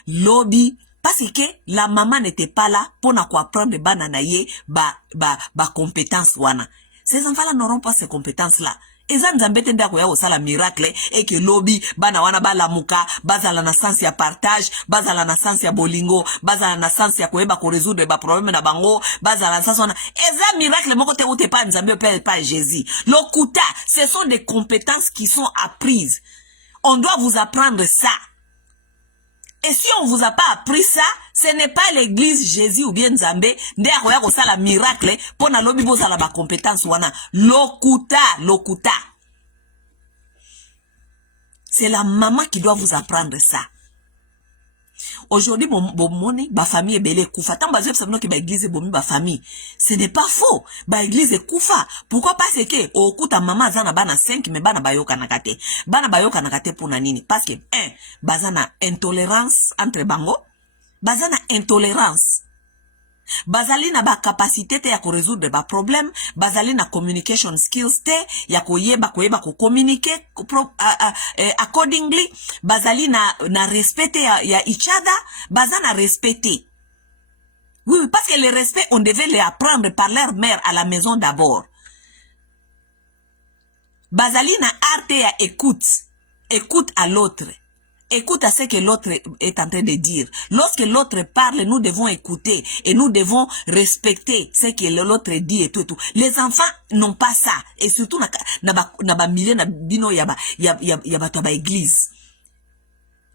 Lobby, parce que la maman n'était pas là pour apprendre bananaye ba compétences wana. Ces enfants-là n'auront pas ces compétences-là. eza nzambe te ndako ya osala miracle et que lobby bana wana balamuka bazala na sens ya partage bazala na sens ya bolingo bazala na sens ya koyeba ko résoudre ba problème na bango bazala na sens wana eza miracle moko te ote pas nzambe pas Jésus lokuta ce sont des compétences qui sont apprises on doit vous apprendre ça. Et si on vous a pas appris ça, ce n'est pas l'église Jésus ou bien Nzambe, nde akoya ko sala miracle pour na lobi bo sala ba compétence wana. Lokuta. C'est la maman qui doit vous apprendre ça. Aujourd'hui, bon money, ba famille est belle koufa. Tant bazou sabno ki ba église bomi ba famille. Ce n'est pas faux. Ba église est koufa. Pourquoi parce que okuta maman zana bana 5 mais bana bayoka nakate. Bana bayoka nakate pour nini? Parce que bazana intolérance entre bango. Bazana intolérance. Bazali na ba capacité te ya ko résoudre ba problème, bazali na communication skills te ya ko yeba ko communiquer accordingly, bazali na respecter ya each other, bazana respecter. Oui, parce que le respect on devait les apprendre par leur mère à la maison d'abord. Bazali na arte ya écoute à l'autre. Écoute à ce que l'autre est en train de dire. Lorsque l'autre parle, nous devons écouter et nous devons respecter ce que l'autre dit et tout et tout. Les enfants n'ont pas ça. Et surtout, na milieu na bino yaba église.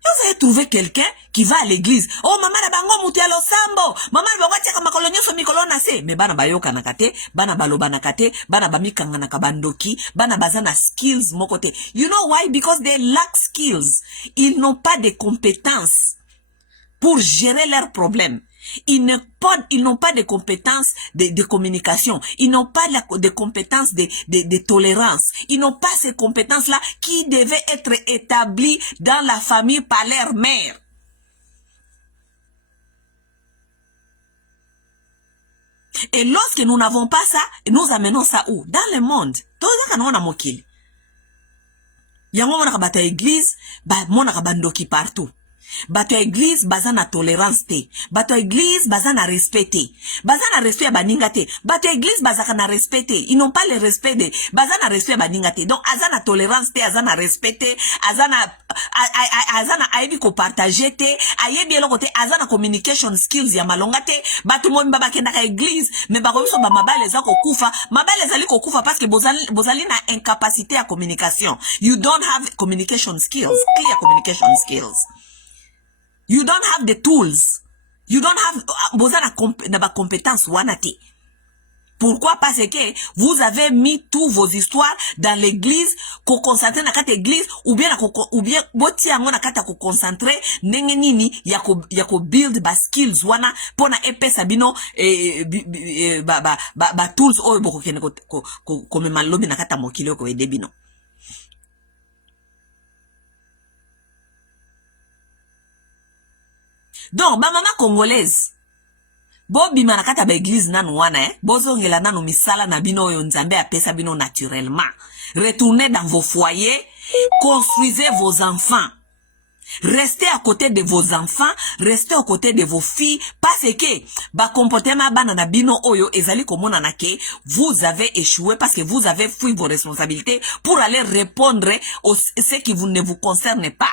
Vous avez trouvé quelqu'un qui va à l'église. Oh, maman na bango mutu ya losambo. Maman na bango tia kama kolonyo so mikolo na se. Me bana bayoka nakate, bana baloba nakate, bana bamikanga na kabandoki, bana bazana skills mokote. You know why? Because they lack skills. Ils n'ont pas de compétences pour gérer leurs problèmes. Ils n'ont pas de compétences de communication. Ils n'ont pas de compétences de tolérance. Ils n'ont pas ces compétences-là qui devaient être établies dans la famille par leur mère. Et lorsque nous n'avons pas ça, nous amenons ça où? Dans le monde. Yango mona kabata église, mona kabandoki partout. Bato église bazana tolérance te. Bato église bazana respecté. Bazana respect baninga te. Bato église bazana respecté. Ils n'ont pas le respect de bazana respect baninga te. Donc azana tolérance te, azana respecté, azana aibi ko partager te, ayebi eloko te, azana communication skills ya malonga te. Bato mo mbaba kenda ka église, mais bako biso ba mabale za ko kufa. Mabale zali ko kufa parce que bozali na incapacité à communication. You don't have communication skills, clear communication skills. You don't have the tools. You don't have na compétence wanati. Pourquoi? Parce que vous avez mis tous vos histoires dans l'église, ko concentrer na kata église ou bien boti yango na kata ko concentrer ndenge nini ya ko build ba skills wana pona epesa bino ba tools oyo boko kene ko mema lobi na kata mokili ko ede bino. Donc, ba maman congolaise, bo bima na kata ba église nanu wana bozongela nanu misala na bino oyo nzambe apesa bino naturellement. Retournez dans vos foyers, construisez vos enfants. Restez à côté de vos enfants, restez à côté de vos filles, parce que ba comportement bana na bino oyo ezali komona na ke vous avez échoué parce que vous avez fui vos responsabilités pour aller répondre à ce qui ne vous concerne pas.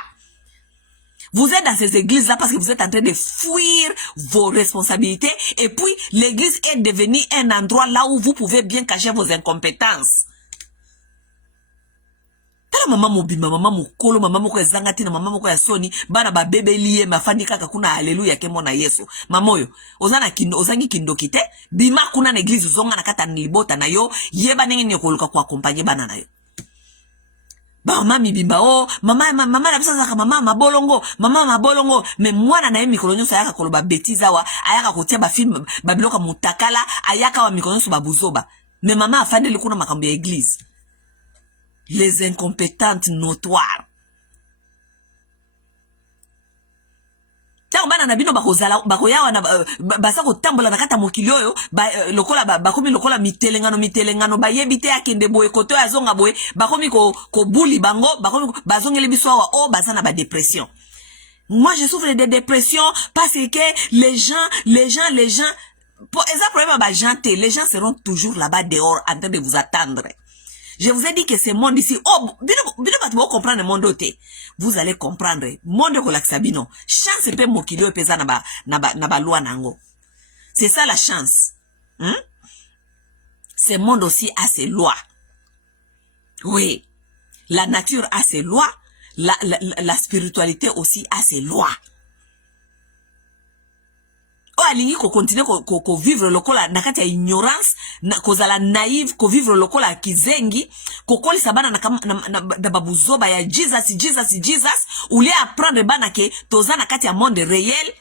Vous êtes dans ces églises-là parce que vous êtes en train de fuir vos responsabilités et puis l'église est devenue un endroit là où vous pouvez bien cacher vos incompétences. Tala mama mobima, mama mukolo, mama moko ezangati na mama moko ya soni, bana ba bebe liye mafandi kaka kuna haleluya kemo na Yesu. Mamoyo, ozangi kindokite, bima kuna na église zonga na kata nilibota na yo, yeba nenge ni okoluka kwa accompagner bana na yo. Ba mami bimba mama na bisa zaka mama mabolongo mais mwana na ye mikolo nyonso ayaka koloba bêtise wa ayaka kotia ba film ba biloka mutakala ayaka wa mikolo nyonso ba buzoba mais mama afandeli kuna makambo ya église. Les incompétentes notoires. Tango bana na bino bakoyawa na basa ko tambola na kata mokili oyo lokola bakomi lokola mitelengano bayebite akende boye koto ya zonga boye bakomi ko buli bango bakomi bazongele biso wa basa na ba dépression. Moi je souffre de dépression parce que les gens pour exemple problème ba janté, les gens seront toujours là-bas dehors en train de vous attendre. Je vous ai dit que ce monde ici, oh, bino vous comprendre le monde ote. Vous allez comprendre. Monde ko laksabino. Chance pe mokilio pesa na ba loi nango. C'est ça la chance. Ce monde aussi a ses lois. Oui. La nature a ses lois. La spiritualité aussi a ses lois. O alingi ko continuer ko vivre lokola nakati ya ignorance ko zala naïve ko vivre lokola kizengi ko koli sabana na babuzoba ya Jesus ou les apprendre bana ke toza nakati ya monde réel.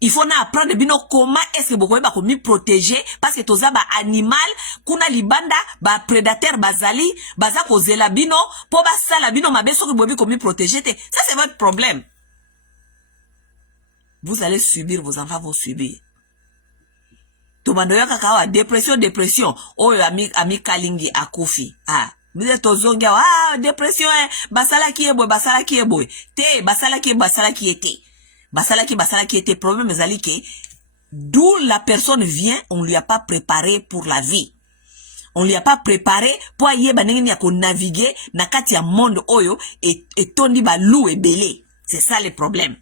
Il faut na apprendre bino comment est-ce que boko ba ko mi protéger parce que toza ba animal kuna libanda ba prédateur bazali baza ko zela bino po ba sala bino mabeso ko bobi ko mi protéger te. Ça c'est votre problème. Vous allez subir, vos enfants vont subir. Tobandoya kakawa, dépression. Oh, ami kalingi akufi. Ah, vous êtes aux zonga, dépression, basala ki eboy. Te, basala ki ete. Basala ki ete. Problème ezali ke, d'où la personne vient, on lui a pas préparé pour la vie. On lui a pas préparé pour aye banengi ya ko naviguer na kati ya monde oyo et tondi ba lou et belé. C'est ça le problème.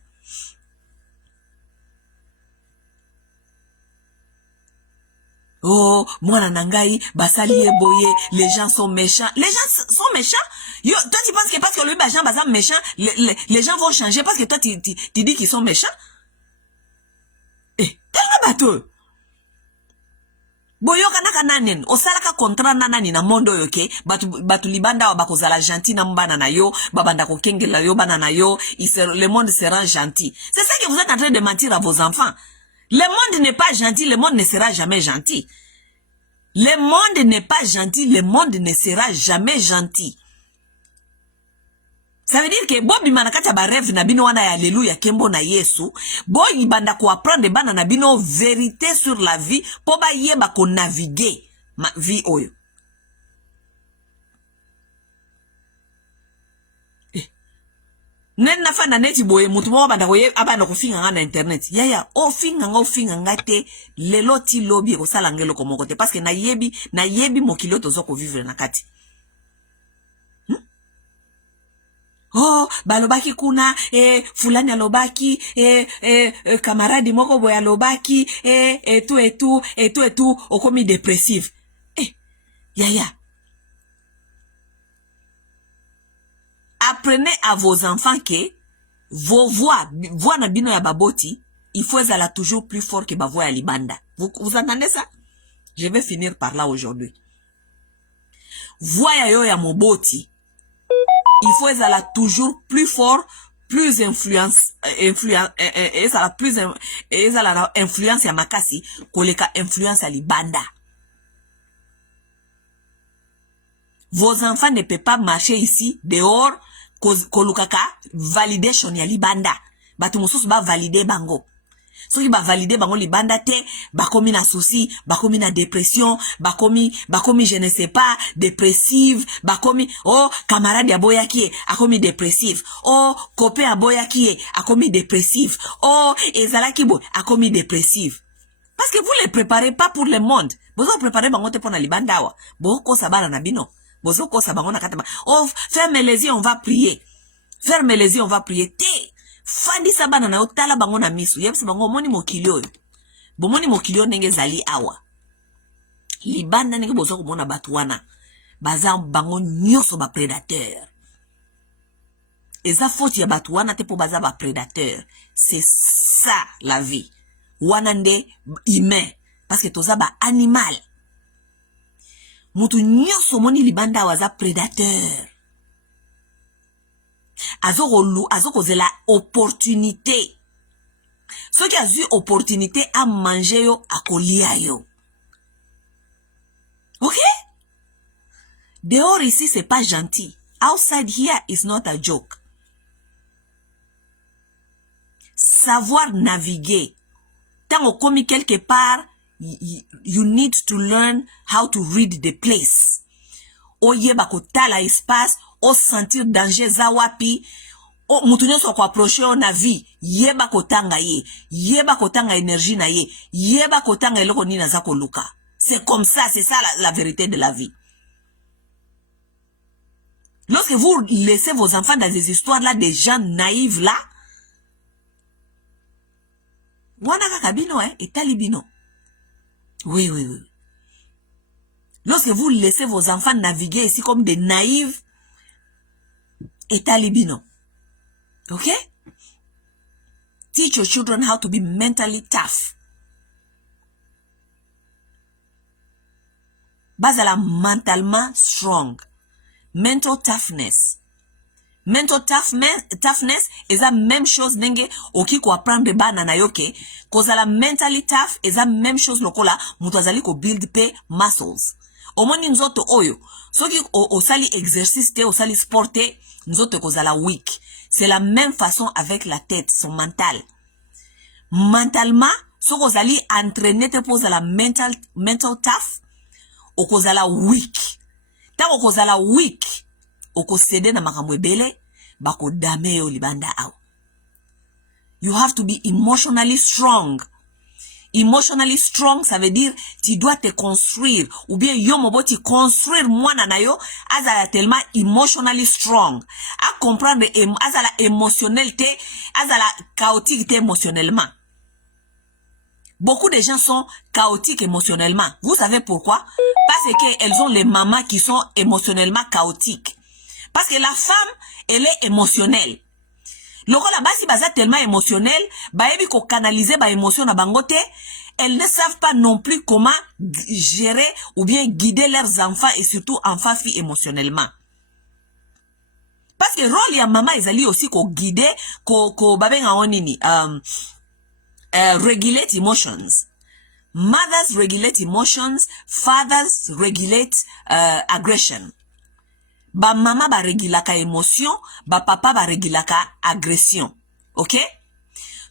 Oh, moi nangai, basali eboye, les gens sont méchants. Les gens sont méchants. Yo, toi tu penses que parce que le gens bazam méchant, les gens vont changer parce que toi tu dis qu'ils sont méchants? Eh, t'as bateau. Boyo kanaka nanen, osalaka kontra nanani na mondo yoke, batu libanda wa bakozala gentil na mbana na yo, babanda ko kengela yo bana na yo, le monde sera gentil. C'est ça que vous êtes en train de mentir à vos enfants. Le monde n'est pas gentil, le monde ne sera jamais gentil. Le monde n'est pas gentil, le monde ne sera jamais gentil. Ça veut dire que Bobi manakata ba rêve na bino wana ya alléluia kembo na Yesu, boy banda ko apprendre bana na bino vérité sur la vie po ba yeba ko naviguer ma vie oyo. Nen na fa na neti boye mutu mo banda koye abana ko finga na internet. Yaya o finga ngate lelo ti lobi ko sala ngelo ko mokote parce que na yebi mokilo tozo ko vivre na kati. Oh, balobaki kuna, fulani alobaki, camarade moko boy alobaki, et tout, okomi dépressif. Yaya. Apprenez à vos enfants que vos voix na bino ya baboti, il faut être là toujours plus fort que ma voix ya libanda. Vous entendez ça? Je vais finir par là aujourd'hui. Voix ya yo ya moboti, il faut être là toujours plus fort, plus influence ya makasi koleka influence ya libanda. Vos enfants ne peuvent pas marcher ici dehors kolukaka validation ya libanda. Batu mususu ba valider bango. Soki ba valider bango libanda te, bakomi na souci, bakomi na dépression, bakomi je ne sais pas, dépressive, bakomi oh camarade ya boya kie akomi dépressif. Oh copain ya boya kie akomi dépressif. Oh ezalaki bo akomi dépressif. Parce que vous les préparez pas pour le monde. Vous préparez bango te pour na libanda wa. Boko sabana na bino. Bozoko sabangona kataba. Oh, ferme les yeux, on va prier. Ferme les yeux, on va prier. Te, fandi sabana na otala bangona misu. Yebse bango moni mokilio. Bomoni mokilio nenge zali awa. Libanda nenge bozoko mona batuana. Bazam bango nyoso ba prédateur. Eza faute ya batuana te po baza ba prédateur. C'est ça la vie. Wanande humain. Parce que toza ba animal. Mutu nyoso moni libanda waza prédateur. Azoko zela opportunité. Ceux qui a eu opportunité à manger yo, à kolia yo. Ok? Dehors ici, c'est pas gentil. Outside here is not a joke. Savoir naviguer. Tant on commis quelque part, you need to learn how to read the place. O yeba ko tala espace, o sentir danger zawapi, o mutunyo so ko approcher na vie, yeba ko tanga ye, yeba ko tanga énergie na ye, yeba ko tanga eloko nina za ko luka. C'est comme ça, c'est ça la vérité de la vie. Lorsque vous laissez vos enfants dans des histoires là, des gens naïfs là, wana kabino et talibino. Oui. Lorsque vous laissez vos enfants naviguer ici comme des naïfs, et talibino. Okay? Teach your children how to be mentally tough. Bazala mentalement strong. Mental toughness. Mental toughness is la même chose nenge oki ko apprendre bana na yoke. Kozala mentally tough is la même chose lokola mutu azali ko build pe muscles. Omoni nzoto oyo. Soki osali exercice te, osali sport te, nzoto kozala weak. C'est la même façon avec la tête, son mental. Mentalement, soki osali entraîner te pose la mental tough, okozala weak. Tant okozala weak, okosede na makambo ebele, bako dame yo libanda ao. You have to be emotionally strong. Emotionally strong, ça veut dire tu dois te construire. Ou bien yo moboti construire mwana na yo, azala tellement emotionally strong. A comprendre azala émotionnel te, azala chaotique te émotionnellement. Beaucoup de gens sont chaotiques émotionnellement. Vous savez pourquoi? Parce qu'elles ont les mamans qui sont émotionnellement chaotiques. Parce que la femme, elle est émotionnelle. Lokola basi baza tellement émotionnel, baebi ko canaliser ba émotion na bangote, elles ne savent pas non plus comment gérer ou bien guider leurs enfants et surtout enfants-filles émotionnellement. Parce que rôle ya maman ezali aussi ko guider, ko babenga onini, regulate emotions. Mothers regulate emotions, fathers regulate aggression. Ba mama ba régulaka émotion, ba papa ba régulaka agression. OK?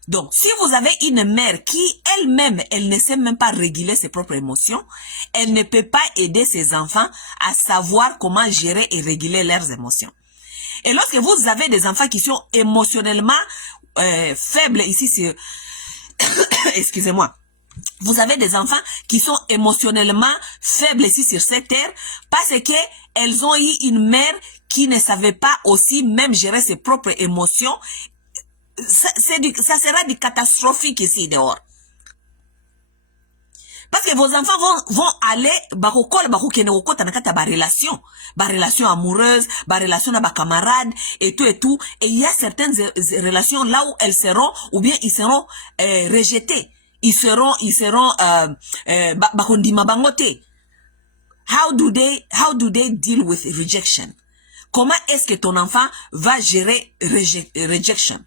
Donc, si vous avez une mère qui, elle-même, elle ne sait même pas réguler ses propres émotions, elle ne peut pas aider ses enfants à savoir comment gérer et réguler leurs émotions. Et lorsque vous avez des enfants qui sont émotionnellement faibles, ici c'est... Excusez-moi. Vous avez des enfants qui sont émotionnellement faibles ici sur cette terre parce que elles ont eu une mère qui ne savait pas aussi même gérer ses propres émotions. Ça sera du catastrophique ici dehors. Parce que vos enfants vont aller relation amoureuse, relation à camarades et tout. Et il y a certaines relations là où elles seront ou bien ils seront rejetés. Ils seront bakondima bangote. How do they deal with rejection? Comment est-ce que ton enfant va gérer rejection?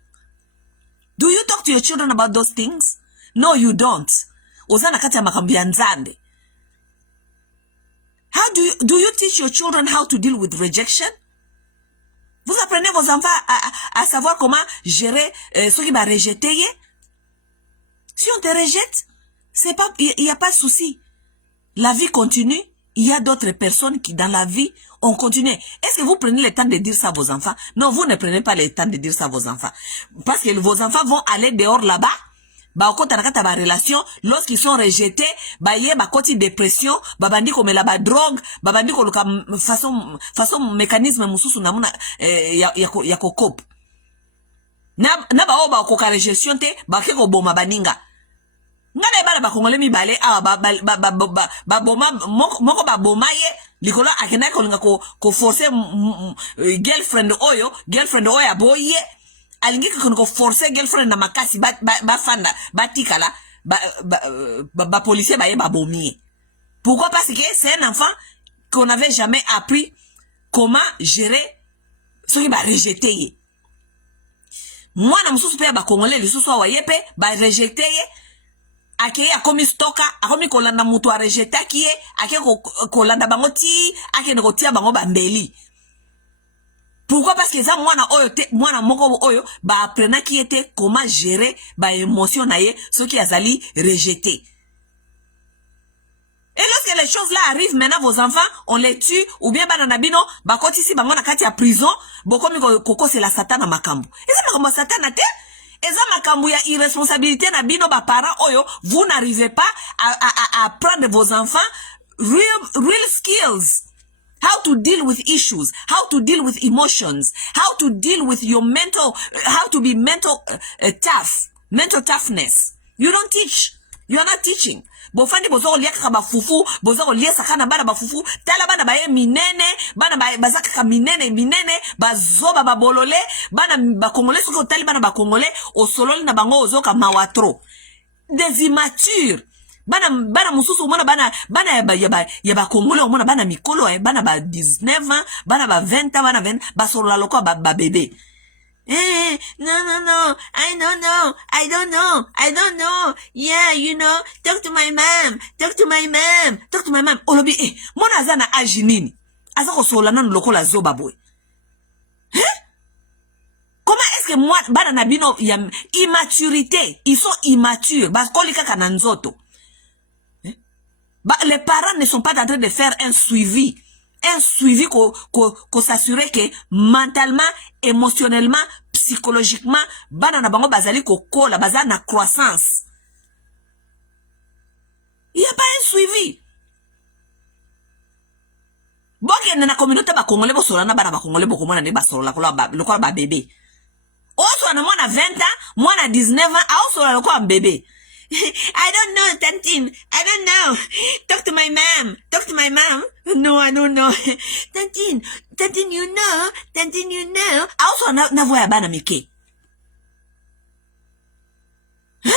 Do you talk to your children about those things? No, you don't. Ozana kati ya makambi ya nzande. How do you teach your children how to deal with rejection? Vous apprenez vos enfants à savoir comment gérer ceux qui va rejeter. Si on te rejette, il n'y a pas de souci. La vie continue. Il y a d'autres personnes qui, dans la vie, ont continué. Est-ce que vous prenez le temps de dire ça à vos enfants? Non, vous ne prenez pas le temps de dire ça à vos enfants. Parce que vos enfants vont aller dehors là-bas. Relation, lorsqu'ils sont rejetés, côté dépression, babandi comme la drogue, babandi comme façon mécanisme mususu namuna ya kokop. Na ba oba ko rejection te ba ke ko boma baninga. Ngale bala ba kongole mi bale ba boma moko ba boma ye likolo akena ko forcer girlfriend oyo aboye alingi ko forcer girlfriend na makasi ba fanda ba tikala ba policier ba bomie. Pourquoi? Parce que c'est un enfant qu'on n'avait jamais appris comment gérer ce qui va rejeter. Mwana mususu pe ba kongole lisusu wa yepe ba rejeter ye ake akomi stoka akomi kolanda mutu a rejeta kiye ake kolanda bango ti ake ne kotia bango ba mbeli. Pourquoi? Parce que ça mwana moko oyo ba apprena ki était comment gérer ba émotion na ye ce qui azali rejeté. Et lorsque les choses là arrivent, maintenant vos enfants, on les tue, ou bien bananabino, bakoti si bango na kati ya prison, bokomi koko c'est la satana makambu. Et ça makambu satana te? Et ça makambu ya irresponsabilité na bino ba parents oyo, vous n'arrivez pas à apprendre vos enfants real skills. how to deal with issues, how to deal with emotions, how to deal with your mental, how to be mental mental toughness. You don't teach. You are not teaching. Bofandi bozo liya kaka bafufu, bozo liya sakana bana bafufu, tala bana baye minene, bana baye bazaka ka minene, bazoba babolole, bana bakongole soko tali bana bakongole, osololi na bango ozoka mawatro. Des immatures. Bana mususu umona bana yaba kongole umona bana mikolo bana ba 19 ans, bana ba 20 ans, bana 20, basolola loko ba bébé. No, I don't know. Yeah, you know, talk to my mom. Olobi, mona azana âge nini? Azako solana loko la zoba boy. Comment est-ce que moi, bana nabino, y a immaturité, ils sont immatures, kolika kananzoto. Les parents ne sont pas en train de faire un suivi qu'on s'assurer que mentalement, émotionnellement, psychologiquement, bana na bango bazali kokola, bazali na croissance. Il n'y a pas un suivi. Boke na communauté ba congolais bo solana bana ba congolais bo komona ne ba solola lokola ba bébé. Oso na mwana 20 ans, mwana 19 ans, a solola lokola bébé. I don't know, Tantine. I don't know. Talk to my mom. No, I don't know. Tantine, you know. Also, na voya bana mike. Huh?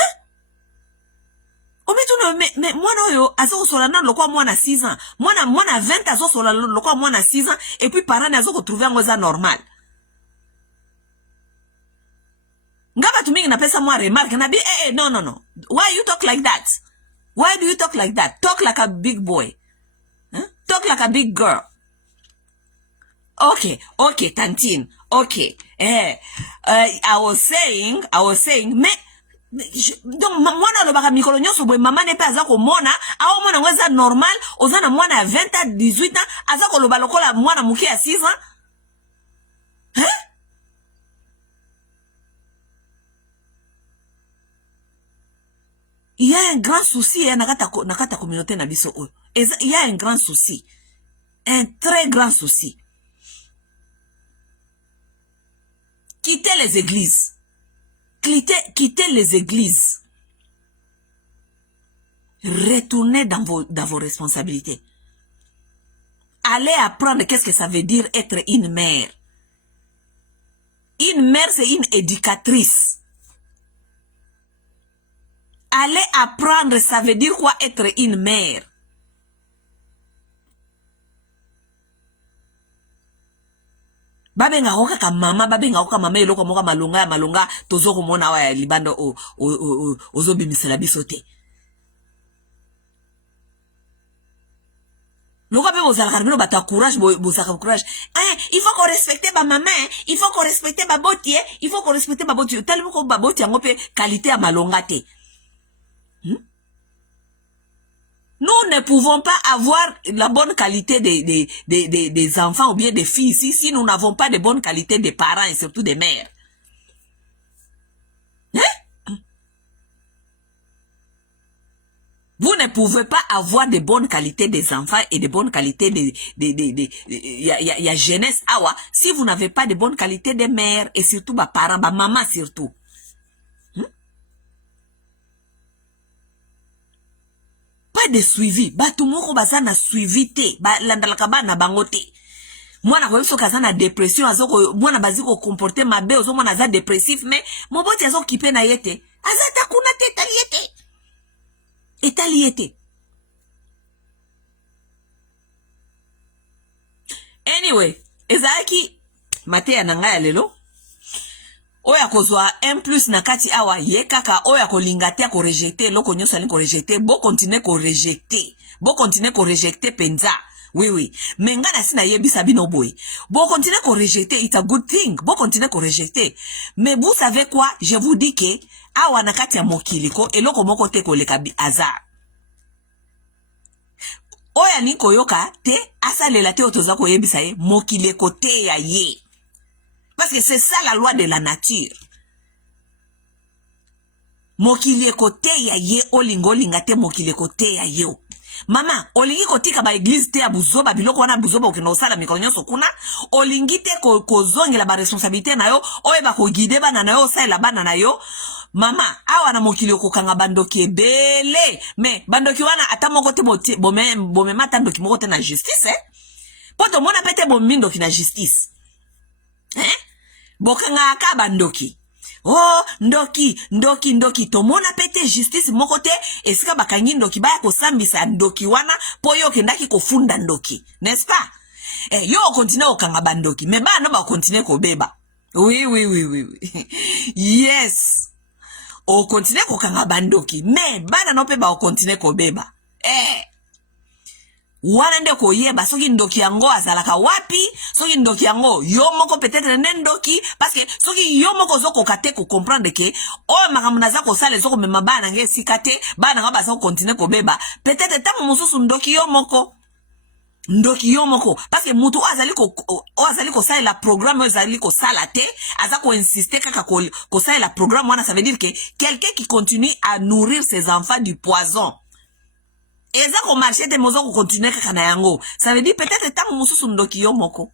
Ometuno, me mwana oyo, azo sola na lokwa mwana 6 ans. Mwana 20 azo sola lokwa mwana 6 ans. Et puis parents azo retrouver ngoza normal. Ngaba tumingi na pesa mwa remarque na bi no. Why you talk like that? Why do you talk like that? Talk like a big boy. Huh? Talk like a big girl. Okay, Tantine. Okay. I was saying me donc mwana lo baka mikolo nyoso boy mama ne pe azako mona awo mwana ngeza normal ozana mwana 20 à 18 ans azako lo balokola mwana muke ya 6 ans. Hein? Il y a un grand souci nakata communauté na biso oyo. Il y a un grand souci. Un très grand souci. Quittez les églises. Quittez les églises. Retournez dans vos responsabilités. Allez apprendre qu'est-ce que ça veut dire être une mère. Une mère, c'est une éducatrice. Allez apprendre, ça veut dire quoi être une mère. Babenga hoka ka mama, eloko moka malunga, tozoko mona wa libando ozo bimisela bisote. Loko be bozala karibino bata courage, bozaka courage. Il faut qu'on respecte ba maman, il faut qu'on respecte ba boti, il faut qu'on respecte ba boti. Tellement ko ba boti yango pe qualité ya malonga te. Nous ne pouvons pas avoir la bonne qualité des enfants ou bien des filles ici si nous n'avons pas de bonne qualité des parents et surtout des mères. Hein? Vous ne pouvez pas avoir de bonnes qualités des enfants et de bonnes qualités y a jeunesse awa si vous n'avez pas de bonnes qualités des mères et surtout ba parents, ba maman surtout. Pas de suivi. Batu moko bazana suivi te. Ba landalaka bana bangote. Mwana kwa yoso kazana dépression azoko mwana baziko comporter mabe ozo mwana za dépressif mais moboti azoko kipe na yete. Azata kuna te taliete. Etaliete. Anyway, ezaki Matea nangaya lelo. Oya kozwa 1 plus na kati awa ye kaka oya kolingate ko rejeter loko nyoso ali ko rejeter bo continuer ko rejeter penza oui menga na sina yebisa bino boy bo continuer ko rejeter, it's a good thing bo continuer ko rejeter mais vous savez quoi, je vous dis que awa na kati ya mokili ko eloko moko te ko leka bi hasard oya ni koyoka te asalela te otoza ko yebisa ye mokili ko te ya ye. Parce que c'est ça la loi de la nature. Mokile kote ya ye olingo lingate mokile kote ya yo. Mama, olingi kotika ba église te ya buzoba biloko wana buzoba okenda osala mikolo nyonso kuna, olingi te kozongela ba responsabilité na yo, oyeba ko guider bana na yo osala bana na yo. Mama, awa na mokili okokanga bandoki ebele, mais bandoki wana ata moko te bome mata ndoki moko te na justice, poto mona pete bomindoki na justice. Bokanga aka bandoki. Oh, ndoki, tomona pete justice moko te, esika bakangi ndoki baya kosambisa ndoki wana, po yo kendaki kofunda ndoki, n'est-ce pas? Yo continue okanga bandoki, mais bana ba continue kobeba. Oui. Yes. O continue kokanga bandoki, mais bana no pe ba o continue kobeba. Wana nde koyeba soki ndoki yango azalaka wapi, soki ndoki yango yo moko peut-être ndoki, parce que soki yo moko zo kokate ko comprendre que o makambo naza ko sala zo ko mema bana nge sikate, bana nga baza ko continuer ko beba, peut-être tango mususu ndoki yo moko. Ndoki yo moko, parce que mutu azali ko sala la programme azali ko sala te, aza ko insister kaka ko sala la programme wana, ça veut dire que quelqu'un qui continue à nourrir ses enfants du poison. Et ça qu'on marche te mozo ko continuer kaka na yango. Ça veut dire peut-être tango mususu ndoki yo moko.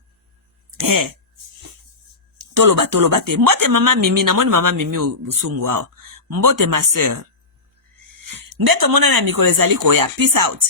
Toloba te. Mbote mama Mimi, na moni mama Mimi busungu wao. Mbote ma sœur. Ndeto mona na mikolo ezali koya. Peace out.